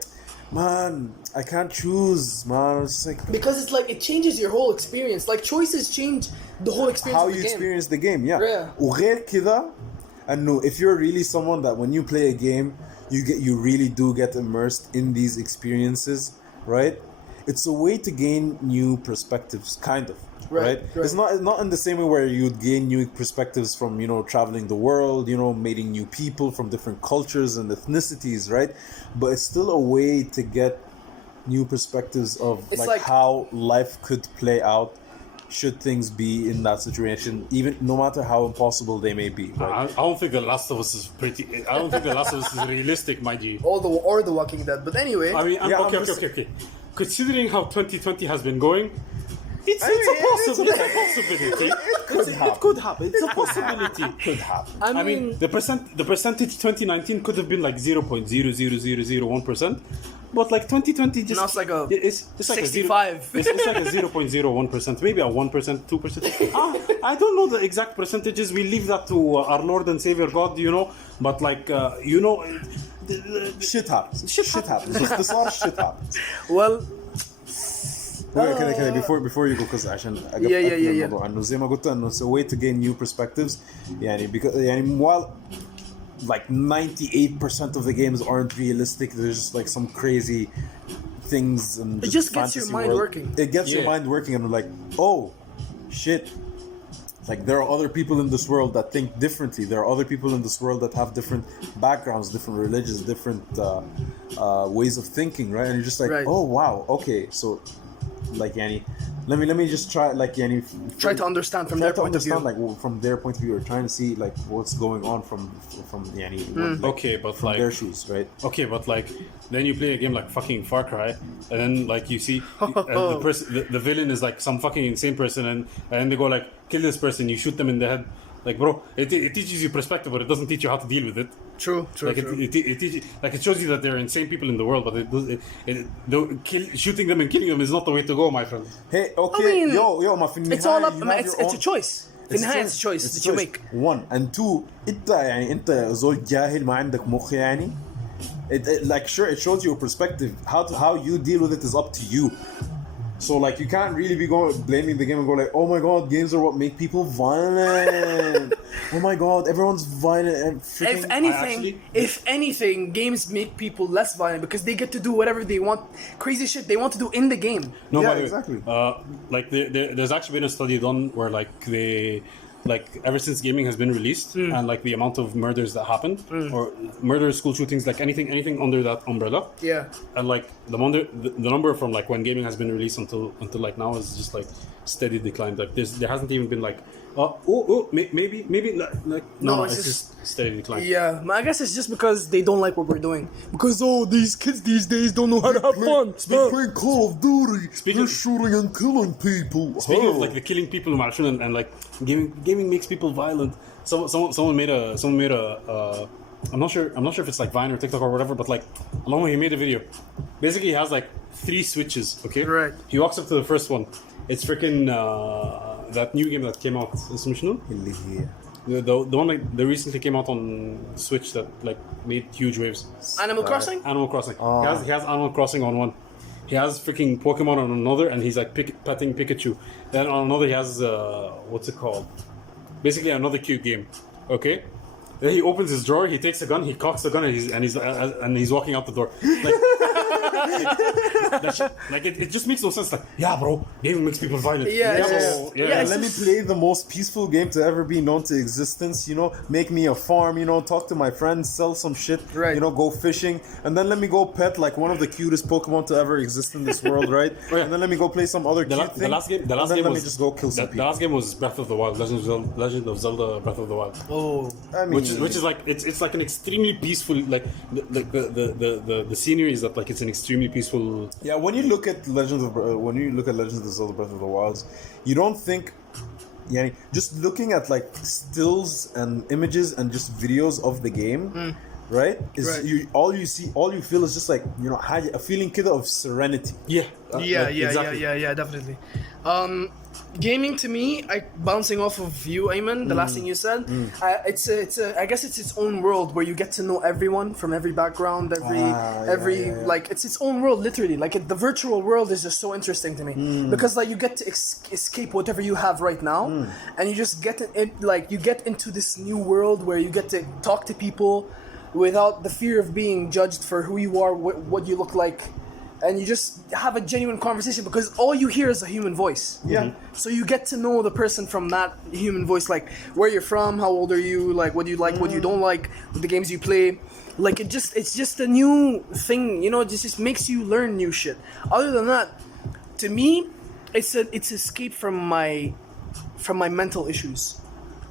man, I can't choose, man. It's like Because it's like it changes your whole experience. Like choices change the whole experience how of the you game. experience the game, yeah. Yeah. وغير كذا, and no, if you're really someone that when you play a game, you really do get immersed in these experiences, right? It's a way to gain new perspectives, kind of. Right? It's not in the same way where you'd gain new perspectives from, you know, traveling the world, you know, meeting new people from different cultures and ethnicities, right? But it's still a way to get new perspectives of like how life could play out should things be in that situation, even no matter how impossible they may be. Right? I don't think The Last of Us is pretty. I don't think The Last of Us is realistic, my G. Or the Walking Dead. But anyway, I mean, okay. Considering how 2020 has been going, it's a possibility. It could happen. It's a possibility. It could happen. I mean, the percentage 2019 could have been like 0.00001%, but like 2020 just now it's like a it's like 65. It's like a 0.01%, maybe a 1%, 2%. I don't know the exact percentages. We leave that to our Lord and Savior God, you know. But like you know, shit happens. Shit happens. باختصار shit happens. Well. كده before you go, because عشان yeah. انه زي ما قلت انه it's a way to gain new perspectives يعني because يعني while like 98% of the games aren't realistic, there's just like some crazy things and it just gets your mind working. It gets your mind working and like, oh shit, like there are other people in this world that think differently. There are other people in this world that have different backgrounds, different religions, different ways of thinking, right? And you're just like, Right. oh wow, okay, so like yani, let me just try like yani, Try to understand from try their to point of view. understand like from their point of view, or trying to see like what's going on from yani, like, Okay, but from like their shoes, right? Okay, but like then you play a game like fucking Far Cry, and then like you see the person, the villain is like some fucking insane person, and they go like kill this person, you shoot them in the head. Like bro, it teaches you perspective, but it doesn't teach you how to deal with it. True. Like it teaches, like it shows you that there are insane people in the world, but shooting them and killing them is not the way to go, my friend. Hey, okay, I mean, yo, ما في It's all النهاية up. you have It's your a own- choice. In the it's a choice It's a that you choice. make. One and two, انت يعني انت زول جاهل ما عندك مخ يعني. It like sure it shows you a perspective. How you deal with it is up to you. So like you can't really be going blaming the game and go like, oh my god, games are what make people violent. Oh my god, everyone's violent and freaking. If anything, games make people less violent because they get to do whatever they want, crazy shit they want to do in the game. No, Yeah, by the way, exactly. Like there's actually been a study done where like like ever since gaming has been released and like the amount of murders that happened or murders, school shootings, like anything under that umbrella. Yeah. And like the number from like when gaming has been released until like now is just like steady decline. Like there hasn't even been like maybe like no, it's it's just steady decline. Yeah, I guess it's just because they don't like what we're doing. Because these kids these days don't know how to have fun. They're playing Call of Duty. Speaking- They're shooting and killing people. Speaking of like the killing people and like gaming makes people violent. Someone made a I'm not sure if it's like Vine or TikTok or whatever, but like along the way he made a video. Basically he has like 3 switches, okay? Right. He walks up to the first one. It's freaking that new game that came out. اسمه شنو? اللي هي The one like that recently came out on Switch that like made huge waves. Animal Crossing? Animal Crossing. He has Animal Crossing on one. He has freaking Pokemon on another, and he's like petting Pikachu. Then on another, he has what's it called? Basically, another cute game. Okay. Then he opens his drawer. He takes a gun. He cocks the gun, and he's walking out the door. Like, it just makes no sense. Like, yeah, bro, gaming makes people violent. Yeah, bro, yeah, it's let me just- play the most peaceful game to ever be known to existence, you know, make me a farm, you know, talk to my friends, sell some shit, Right. you know, go fishing, and then let me go pet like one of the cutest Pokemon to ever exist in this world, right? Oh, yeah. And then let me go play some other cute thing. The last game and then let was me just go kill some the people. last game was Breath of the Wild, Legend of Zelda Breath of the Wild. Oh. I mean, Which is like it's like an extremely peaceful like the scenery is that like it's an extremely peaceful. yeah, when you look at Legends of Zelda Breath of the Wilds, you don't think, yeah, just looking at like stills and images and just videos of the game, right? Is Right. all you feel is just like, you know, a feeling kind of serenity. Yeah, definitely. Gaming to me, bouncing off of you, Ayman, the last thing you said, I guess it's its own world where you get to know everyone from every background, like it's its own world, literally. Like the virtual world is just so interesting to me because like you get to escape whatever you have right now, and you just you get into this new world where you get to talk to people without the fear of being judged for who you are, what you look like. And you just have a genuine conversation because all you hear is a human voice. Yeah. So you get to know the person from that human voice, like where you're from, how old are you, like what do you like, what you don't like, with the games you play. Like it's just a new thing, you know. It just makes you learn new shit. Other than that, to me, it's escape from my mental issues.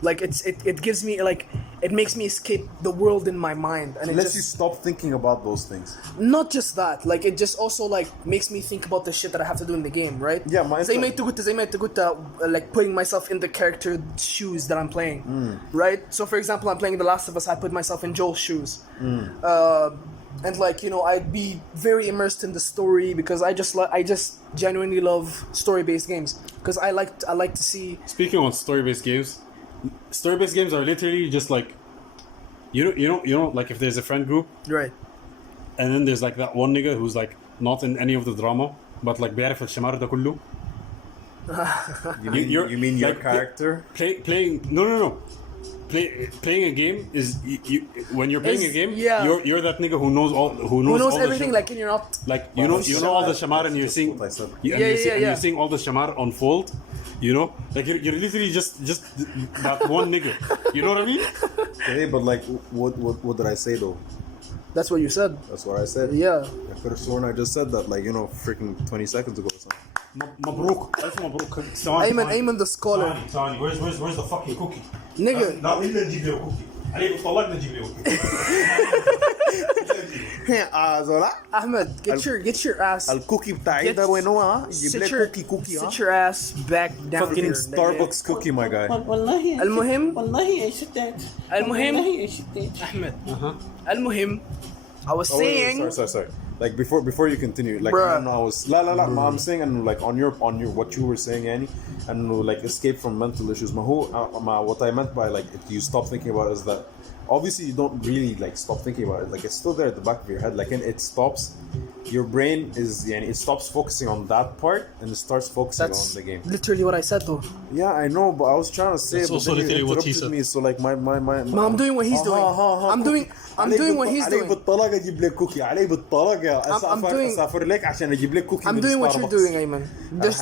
Like it gives me like it makes me escape the world in my mind, and it Lets just you stop thinking about those things. not just that, like it just also like makes me think about the shit that I have to do in the game, right? Yeah, my- زي ما تقول like putting myself in the character shoes that I'm playing, right? So for example, I'm playing The Last of Us. I put myself in Joel's shoes, and like, you know, I'd be very immersed in the story because I just genuinely love story-based games because I like to see. Speaking on story-based games are literally just like you know like if there's a friend group Right. and then there's like that one nigga who's like not in any of the drama but like بيعرف الشمار ده كله. You mean your like, character? playing no playing a game is you when you're playing a game, yeah. you're that nigga who knows Who knows all the everything, shit. like, and you're not. Like you know all the shamar and you're seeing What I said. and you're seeing all the shamar unfold. You know, like you're literally just that one nigga. You know what I mean? Hey, but like, what did I say though? That's what you said. That's what I said. Yeah. I could have sworn I just said that, like, freaking 20 seconds ago or something. مبروك ألف مبروك. Ayman the scholar. ثاني where's the fucking cookie? Nigga. لا إلا نجيب له cookie. عليه طلقنا نجيب له cookie. Zola. Ahmed, get your ass. الكوكي بتاعي ده وين هو ها؟ جيب لي كوكي ها؟ Sit your ass back down Fucking here. Starbucks cookie, my guy. والله المهم والله شتات المهم والله شتات Ahmed. المهم I was Oh, wait, saying sorry. Like before you continue, like Bruh. I don't know, I was I'm saying and like on your what you were saying, Annie, and like escape from mental issues. What I meant by like if you stop thinking about it is that obviously you don't really like stop thinking about it. Like it's still there at the back of your head. Like and it stops. Your brain is it stops focusing on that part and it starts focusing that's on the game. literally what I said though. Yeah, I know, but I was trying to say. That's but also then you literally what he interrupted said. me, so like my. Ma, I'm doing what he's doing. I'm doing what he's علي doing. بالطلاقة أجيب لك كوكي. علي بالطلاقة أسافر لك عشان أجيب لك كوكي. I'm من doing what you're ستاربكس. doing, Ayman.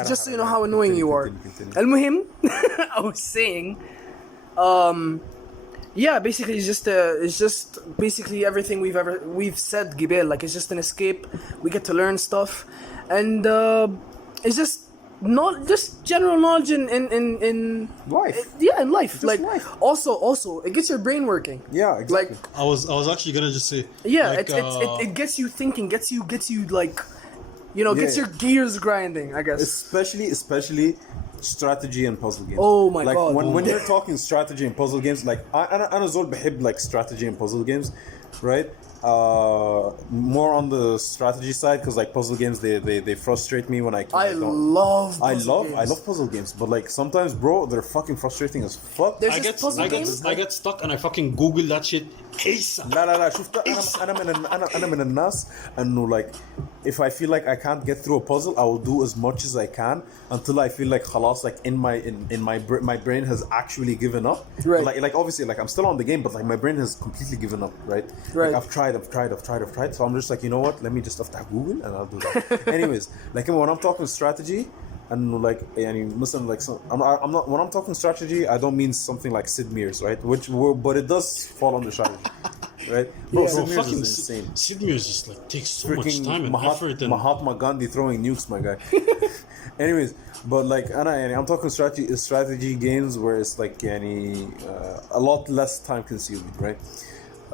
Just so you know how annoying you are. Continue. المهم I was saying yeah, basically it's just basically everything we've said Gibel, like it's just an escape. We get to learn stuff and it's just not just general knowledge in Life. in life. Just Like life. also it gets your brain working. Yeah, exactly. Like I was actually gonna just say. yeah, like, it gets you thinking, gets you like gets Yeah. your gears grinding, I guess. especially strategy and puzzle games. Oh my like, God. when you're talking strategy and puzzle games, like أنا زول بحب like strategy and puzzle games, right? More on the strategy side because like puzzle games they frustrate me when I love I love puzzle games, but like sometimes, bro, they're fucking frustrating as fuck. There's I this get puzzle games. I get stuck and I fucking Google that shit. ASAP. لا شفت أنا من الناس إنه like if I feel like I can't get through a puzzle, I will do as much as I can until I feel like خلاص like my brain has actually given up. Right. Like obviously like I'm still on the game, but like my brain has completely given up. Right. Right. Like I've tried. So I'm just like, you know what? Let me just start Google and I'll do that. Anyways, like when I'm talking strategy. And like, listen, like, I'm not. When I'm talking strategy, I don't mean something like Sid Meier's, right? But it does fall under strategy, right? Bro, Yeah. Sid Meier's Fucking is insane. Sid Meier's just like takes so much Freaking time and effort and Mahatma Gandhi throwing nukes, my guy. Anyways, but like, I'm talking strategy games where it's like, a lot less time consuming, right?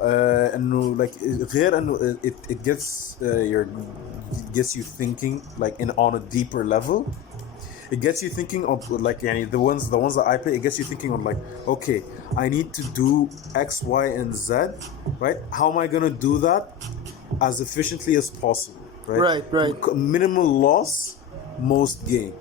انه like غير انه it gets you thinking like on a deeper level. It gets you thinking of like the ones that I play. It gets you thinking of like, okay, I need to do X, Y, and Z, right? How am I gonna do that as efficiently as possible, right? Right. Minimal loss, most gain.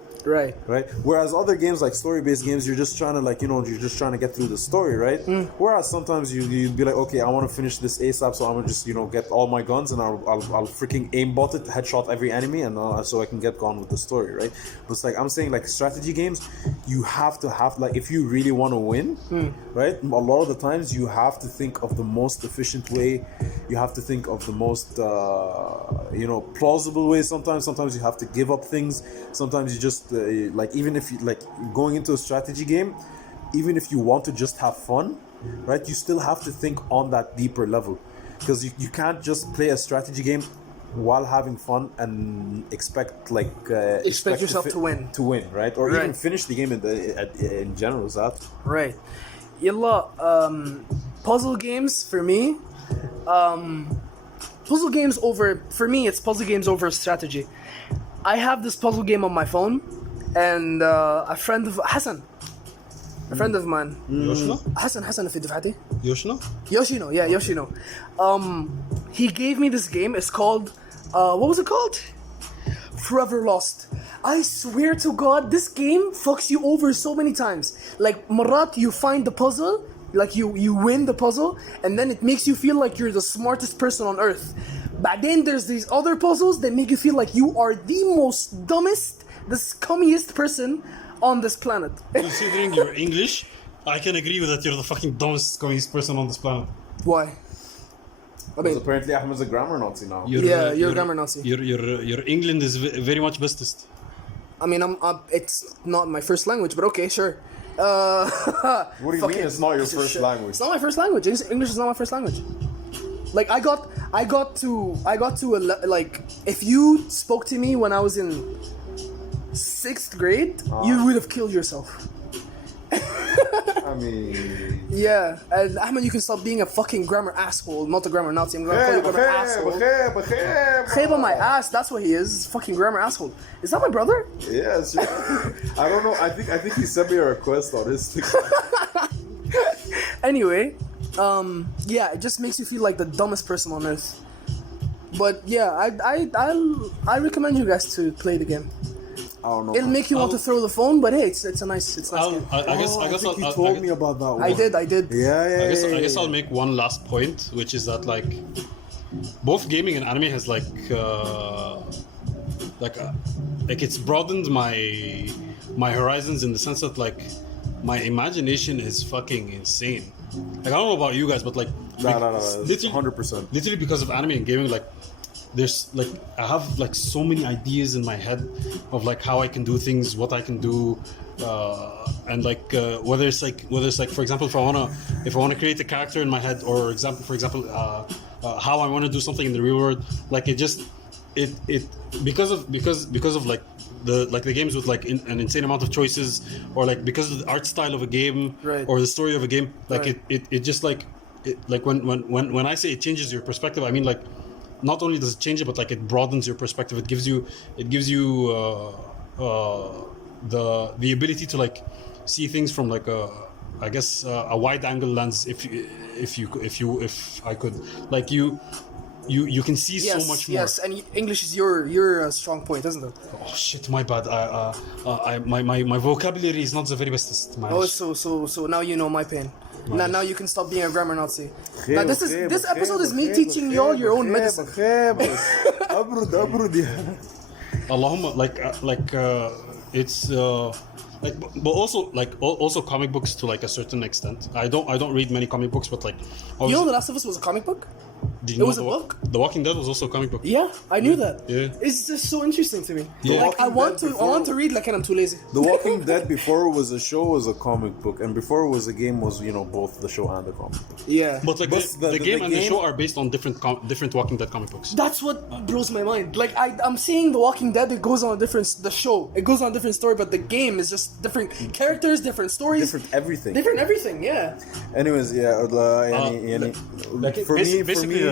Right. Whereas other games like story-based games, you're just trying to like you're just trying to get through the story, right? Whereas sometimes you'd be like, okay, I want to finish this ASAP, so I'm gonna just get all my guns and I'll freaking aimbot it, headshot every enemy, and so I can get gone with the story, right? But it's like I'm saying, like strategy games, you have to have like if you really want to win, right? A lot of the times you have to think of the most efficient way. You have to think of the most plausible way. Sometimes you have to give up things. Sometimes you just like even if you like going into a strategy game, even if you want to just have fun, right? You still have to think on that deeper level because you can't just play a strategy game while having fun and expect yourself to win, right? Or Right. even finish the game in general. Is that Right. Yalla, puzzle games for me. Puzzle games it's puzzle games over strategy. I have this puzzle game on my phone, and a friend of Hassan, a friend of mine, Yoshino? Hassan في دفعتي. Yoshino? Yoshino. He gave me this game. It's called what was it called? Forever Lost. I swear to God, this game fucks you over so many times. Like Marat, you find the puzzle, like you win the puzzle, and then it makes you feel like you're the smartest person on earth. But then there's these other puzzles that make you feel like you are the most dumbest, the scummiest person on this planet. Considering you're English, I can agree with that. You're the fucking dumbest, scummiest person on this planet. Why? I because mean, apparently Ahmed's a grammar Nazi now. you're a grammar Nazi. Your England is very much bestest. I mean, it's not my first language, but okay, sure. What do you mean it's not your first language? It's not my first language. English is not my first language. Like I got to like if you spoke to me when I was in 6th grade, you would have killed yourself. I mean, Yeah, and Ahmed, you can stop being a fucking grammar asshole, not a grammar Nazi. I'm gonna call you a grammar asshole. Khayb on my ass, that's what he is. Fucking grammar asshole. Is that my brother? Yes, I don't know. I think he sent me a request on his TikTok. Anyway, yeah, it just makes you feel like the dumbest person on earth. But yeah, I recommend you guys to play the game. I don't know. It'll make you want to throw the phone, but hey, it's a nice game. I guess you told me about that one. I did. Yeah. I guess I'll make one last point, which is that like both gaming and anime has like it's broadened my horizons in the sense that like my imagination is fucking insane. Like I don't know about you guys, but like No, literally 100%. Literally because of anime and gaming, like there's like I have like so many ideas in my head of like how I can do things, what I can do, and like whether it's like for example if I wanna create a character in my head, or for example how I want to do something in the real world, like it because of like the games with like an insane amount of choices, or like because of the art style of a game, right, or the story of a game, like right, it just like when I say it changes your perspective, I mean like not only does it change it, but like it broadens your perspective. It gives you the ability to like see things from like a wide angle lens. If I could, like you can see so much more. Yes, and English is your strong point, isn't it? Oh shit, my bad. My vocabulary is not the very bestest. Oh, so now you know my pain. Now you can stop being a grammar Nazi. Now this episode is me teaching you all your own medicine. Allahumma, it's like, but also comic books to like a certain extent. I don't read many comic books, but like You know, The Last of Us was a comic book. It was a book? The Walking Dead was also a comic book. Yeah, I knew that. Yeah. It's just so interesting to me. Yeah. Like I want to read, like, and I'm too lazy. The Walking Dead before it was a show was a comic book, and before it was a game was both the show and the comic book. Yeah. But like the game and the show are based on different Walking Dead comic books. That's what blows my mind. Like I'm seeing The Walking Dead, it goes on the show, it goes on a different story, but the game is just different characters, different stories, Different everything. Yeah. Anyways, Like for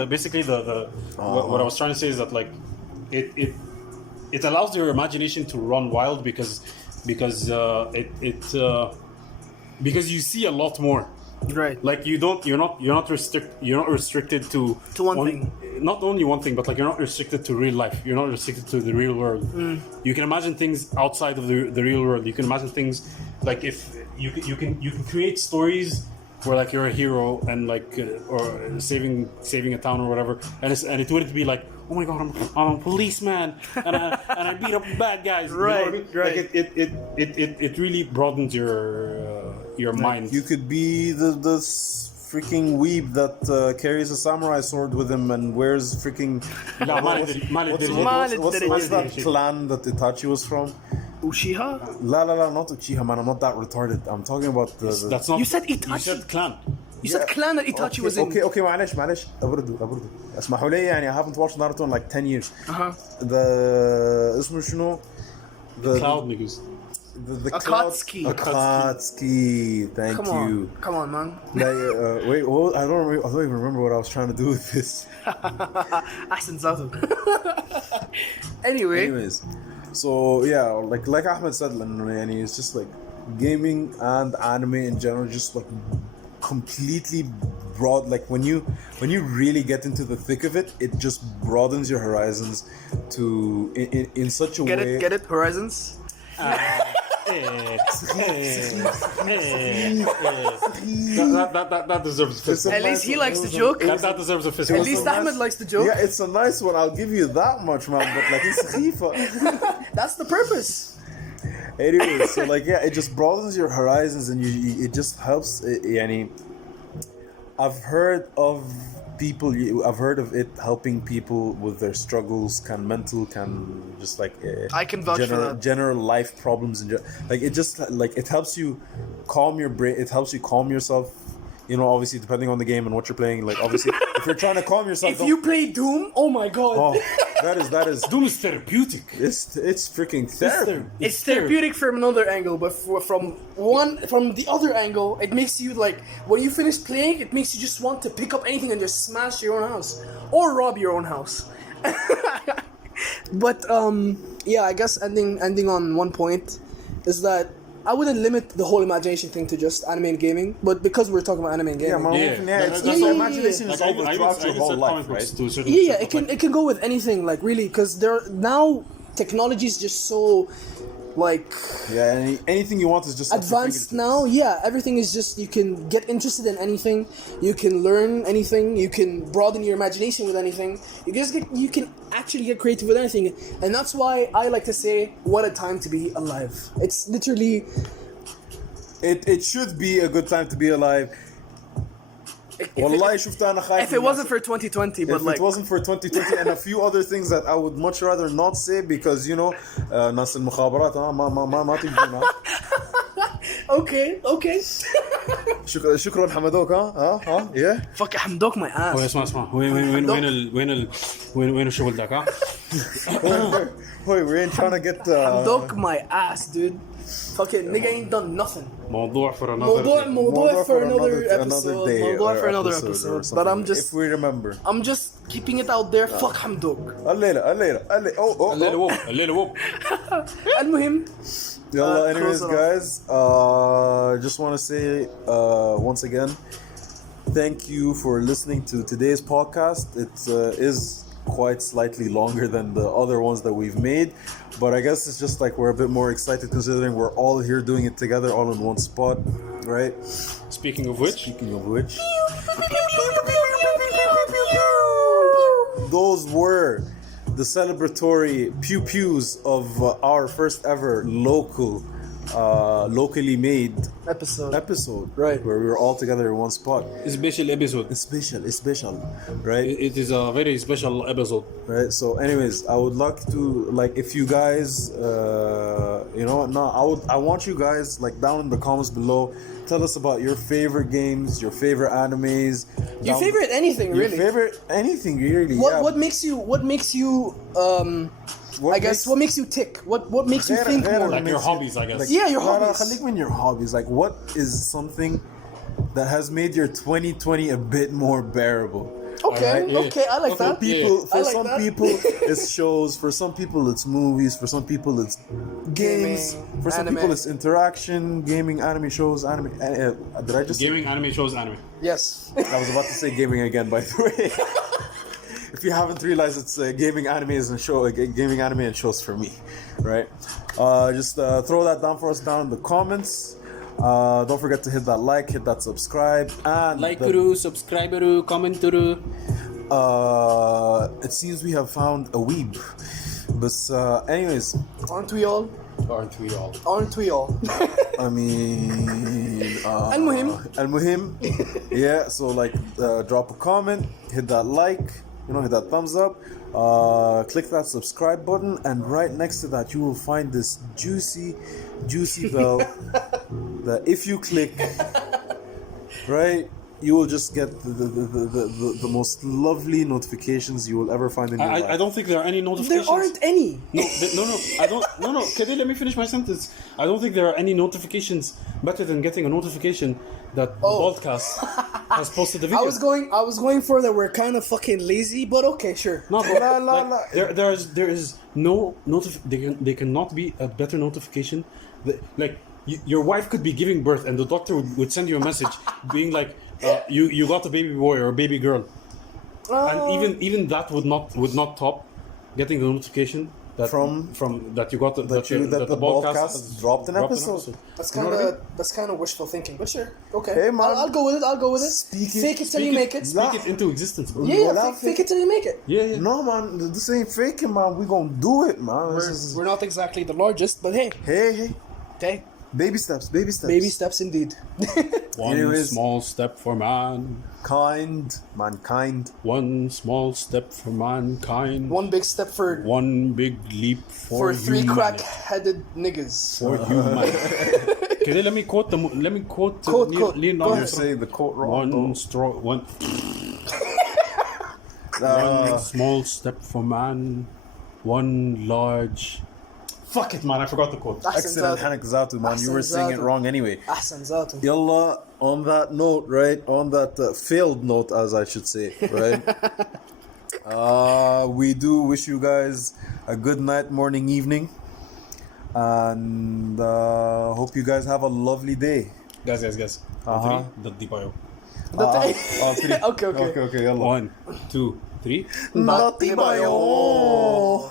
basically what I was trying to say is that like it allows your imagination to run wild because you see a lot more. Right. Like you're not restricted to one thing. Not only one thing, but like you're not restricted to real life. You're not restricted to the real world. You can imagine things outside of the real world. You can imagine things like if you can create stories where like you're a hero and like or saving a town or whatever, and it wouldn't be like, oh my god, I'm a policeman and I beat up bad guys. Right, you know what I mean? right. Like it really broadens your mind. You could be the freaking weeb that carries a samurai sword with him and wears freaking. What's that clan that Itachi was from? Uchiha? La, not Uchiha, man. I'm not that retarded. I'm talking about the. That's not. You said Itachi. You said clan. You said clan that Itachi was in. Okay, معلش أبردوا اسمحوا لي يعني I haven't watched Naruto in like 10 years. The اسمه شنو؟ The cloud niggas. The Akatsuki. Akatsuki. Thank you. Come on, man. Wait, I don't even remember what I was trying to do with this. Ahsan Zato. Anyways, so yeah, like Ahmed said, and it's just like gaming and anime in general, just like completely broad. Like when you really get into the thick of it, it just broadens your horizons to in such a way. Get it, horizons. That deserves a fist. At least he likes the joke. That deserves a fist. At least Ahmed likes the joke. Yeah, it's a nice one. I'll give you that much, man. But like it's khifa. That's the purpose. Anyway, so like it just broadens your horizons and it just helps. I've heard of people. I've heard of it helping people with their struggles, can mental, can just like I can vouch for that. general life problems, and like it just like it helps you calm your brain. It helps you calm yourself. You know, obviously depending on the game and what you're playing. Like obviously, if you're trying to calm yourself, If you play Doom, oh my god. oh, that is Doom is therapeutic. it's freaking therapy. It's therapeutic from another angle, but from the other angle, it makes you like when you finish playing, it makes you just want to pick up anything and just smash your own house or rob your own house. But yeah, I guess ending on one point is that I wouldn't limit the whole imagination thing to just anime and gaming, but because we're talking about anime and gaming, It's that's the why- imagination is Like, over throughout your whole life, right? To a certain yeah, extent, it can go with anything, like really, because there now technology is just so like Yeah, anything you want is just at your advanced fingertips. now. Yeah, everything is just you can get interested in anything, you can learn anything, you can broaden your imagination with anything. You can actually get creative with anything, and that's why I like to say, what a time to be alive. It's literally. It should be a good time to be alive. والله شفت أنا خايف If it wasn't for 2020, but if like it wasn't for 2020 and a few other things that I would much rather not say because you know ناس المخابرات ما تجينا. okay, شكرا حمدوك ها yeah. fuck حمدوك my هو ass. اسمع وين الشغل ذاك ها؟ Wait, we ain't trying to get حمدوك my ass, dude. Fucking nigga ain't done nothing. موضوع for another موضوع for another another episode. day موضوع or for another or episode. But something, I'm just if we remember I'm just keeping it out there. Fuck حمدوك. الليلة الليلة ووب المهم يلا anyways close it off. guys just want to say once again thank you for listening to today's podcast. It is quite slightly longer than the other ones that we've made, but I guess it's just like we're a bit more excited considering we're all here doing it together all in one spot, right? Speaking of which those were the celebratory pew-pews of our first ever locally made episode. right, where we were all together in one spot. special episode. It's special, right? It is a very special episode. Right. So, anyways, I would like to like if you guys, you know, no, I want you guys like down in the comments below. Tell us about your favorite games, your favorite animes, Your favorite anything, your really. favorite anything, really. What makes you what makes you tick? What makes you think more? Like your hobbies, I guess. Yeah, your hobbies. خليك من your hobbies. Like, what is something that has made your 2020 a bit more bearable? Okay, Alright, yeah. okay, I like For that. people, I for like some that. people, it's shows. For some people, it's movies. For some people, it's games. Gaming, For some anime. people, it's interaction, gaming, anime shows, anime. Did I just? Gaming, anime shows, anime. Yes. I was about to say gaming again, by the way. If you haven't realized, it's gaming, animes, and gaming, anime, and shows for me, right? Just throw that down for us down in the comments. Don't forget to hit that like, hit that subscribe, and subscribe, comment. it seems we have found a weeb. But anyways, Aren't we all? Aren't we all? Aren't we all? I mean, المهم. yeah. So like, drop a comment, hit that like, hit that thumbs up, click that subscribe button, and right next to that you will find this juicy bell that if you click, right, you will just get the most lovely notifications you will ever find in your life. I don't think there are any notifications. There aren't any. No, Kade, let me finish my sentence. I don't think there are any notifications better than getting a notification that Baldcast has posted a video. I was going for that. We're kind of fucking lazy, but okay, sure. No, but there is no they cannot be a better notification. Like your wife could be giving birth and the doctor would send you a message being like, you got a baby boy or a baby girl, and even that would not top getting the notification that from that you got that the Baldcast has dropped an episode. That's kind of wishful thinking, but sure, okay. Hey, man. I'll go with it. Fake it till you make it. Speak it into existence, bro. Yeah, fake it till you make it. Yeah. No, man, this ain't faking, man. We gonna do it, man. We're not exactly the largest, but hey, Hey. hey. Baby steps, baby steps. Baby steps indeed. One Anyways. small step for man. Mankind. One small step for mankind. One big step for One big leap for three humanity. crack-headed niggas. For humanity. Okay, let me quote Quote. Go Leonardo. ahead. You say the quote wrong. One small step for man, one large. Fuck it, man! I forgot the quote. Excellent, Hanak Zatu, man. You were saying it wrong anyway. أحسن ذاته. Yalla, on that note, right? On that failed note, as I should say, right? We do wish you guys a good night, morning, evening. And hope you guys have a lovely day. Guys. Uh-huh. The bio. Okay. Okay, yalla. 1, 2, 3. Nati bayo.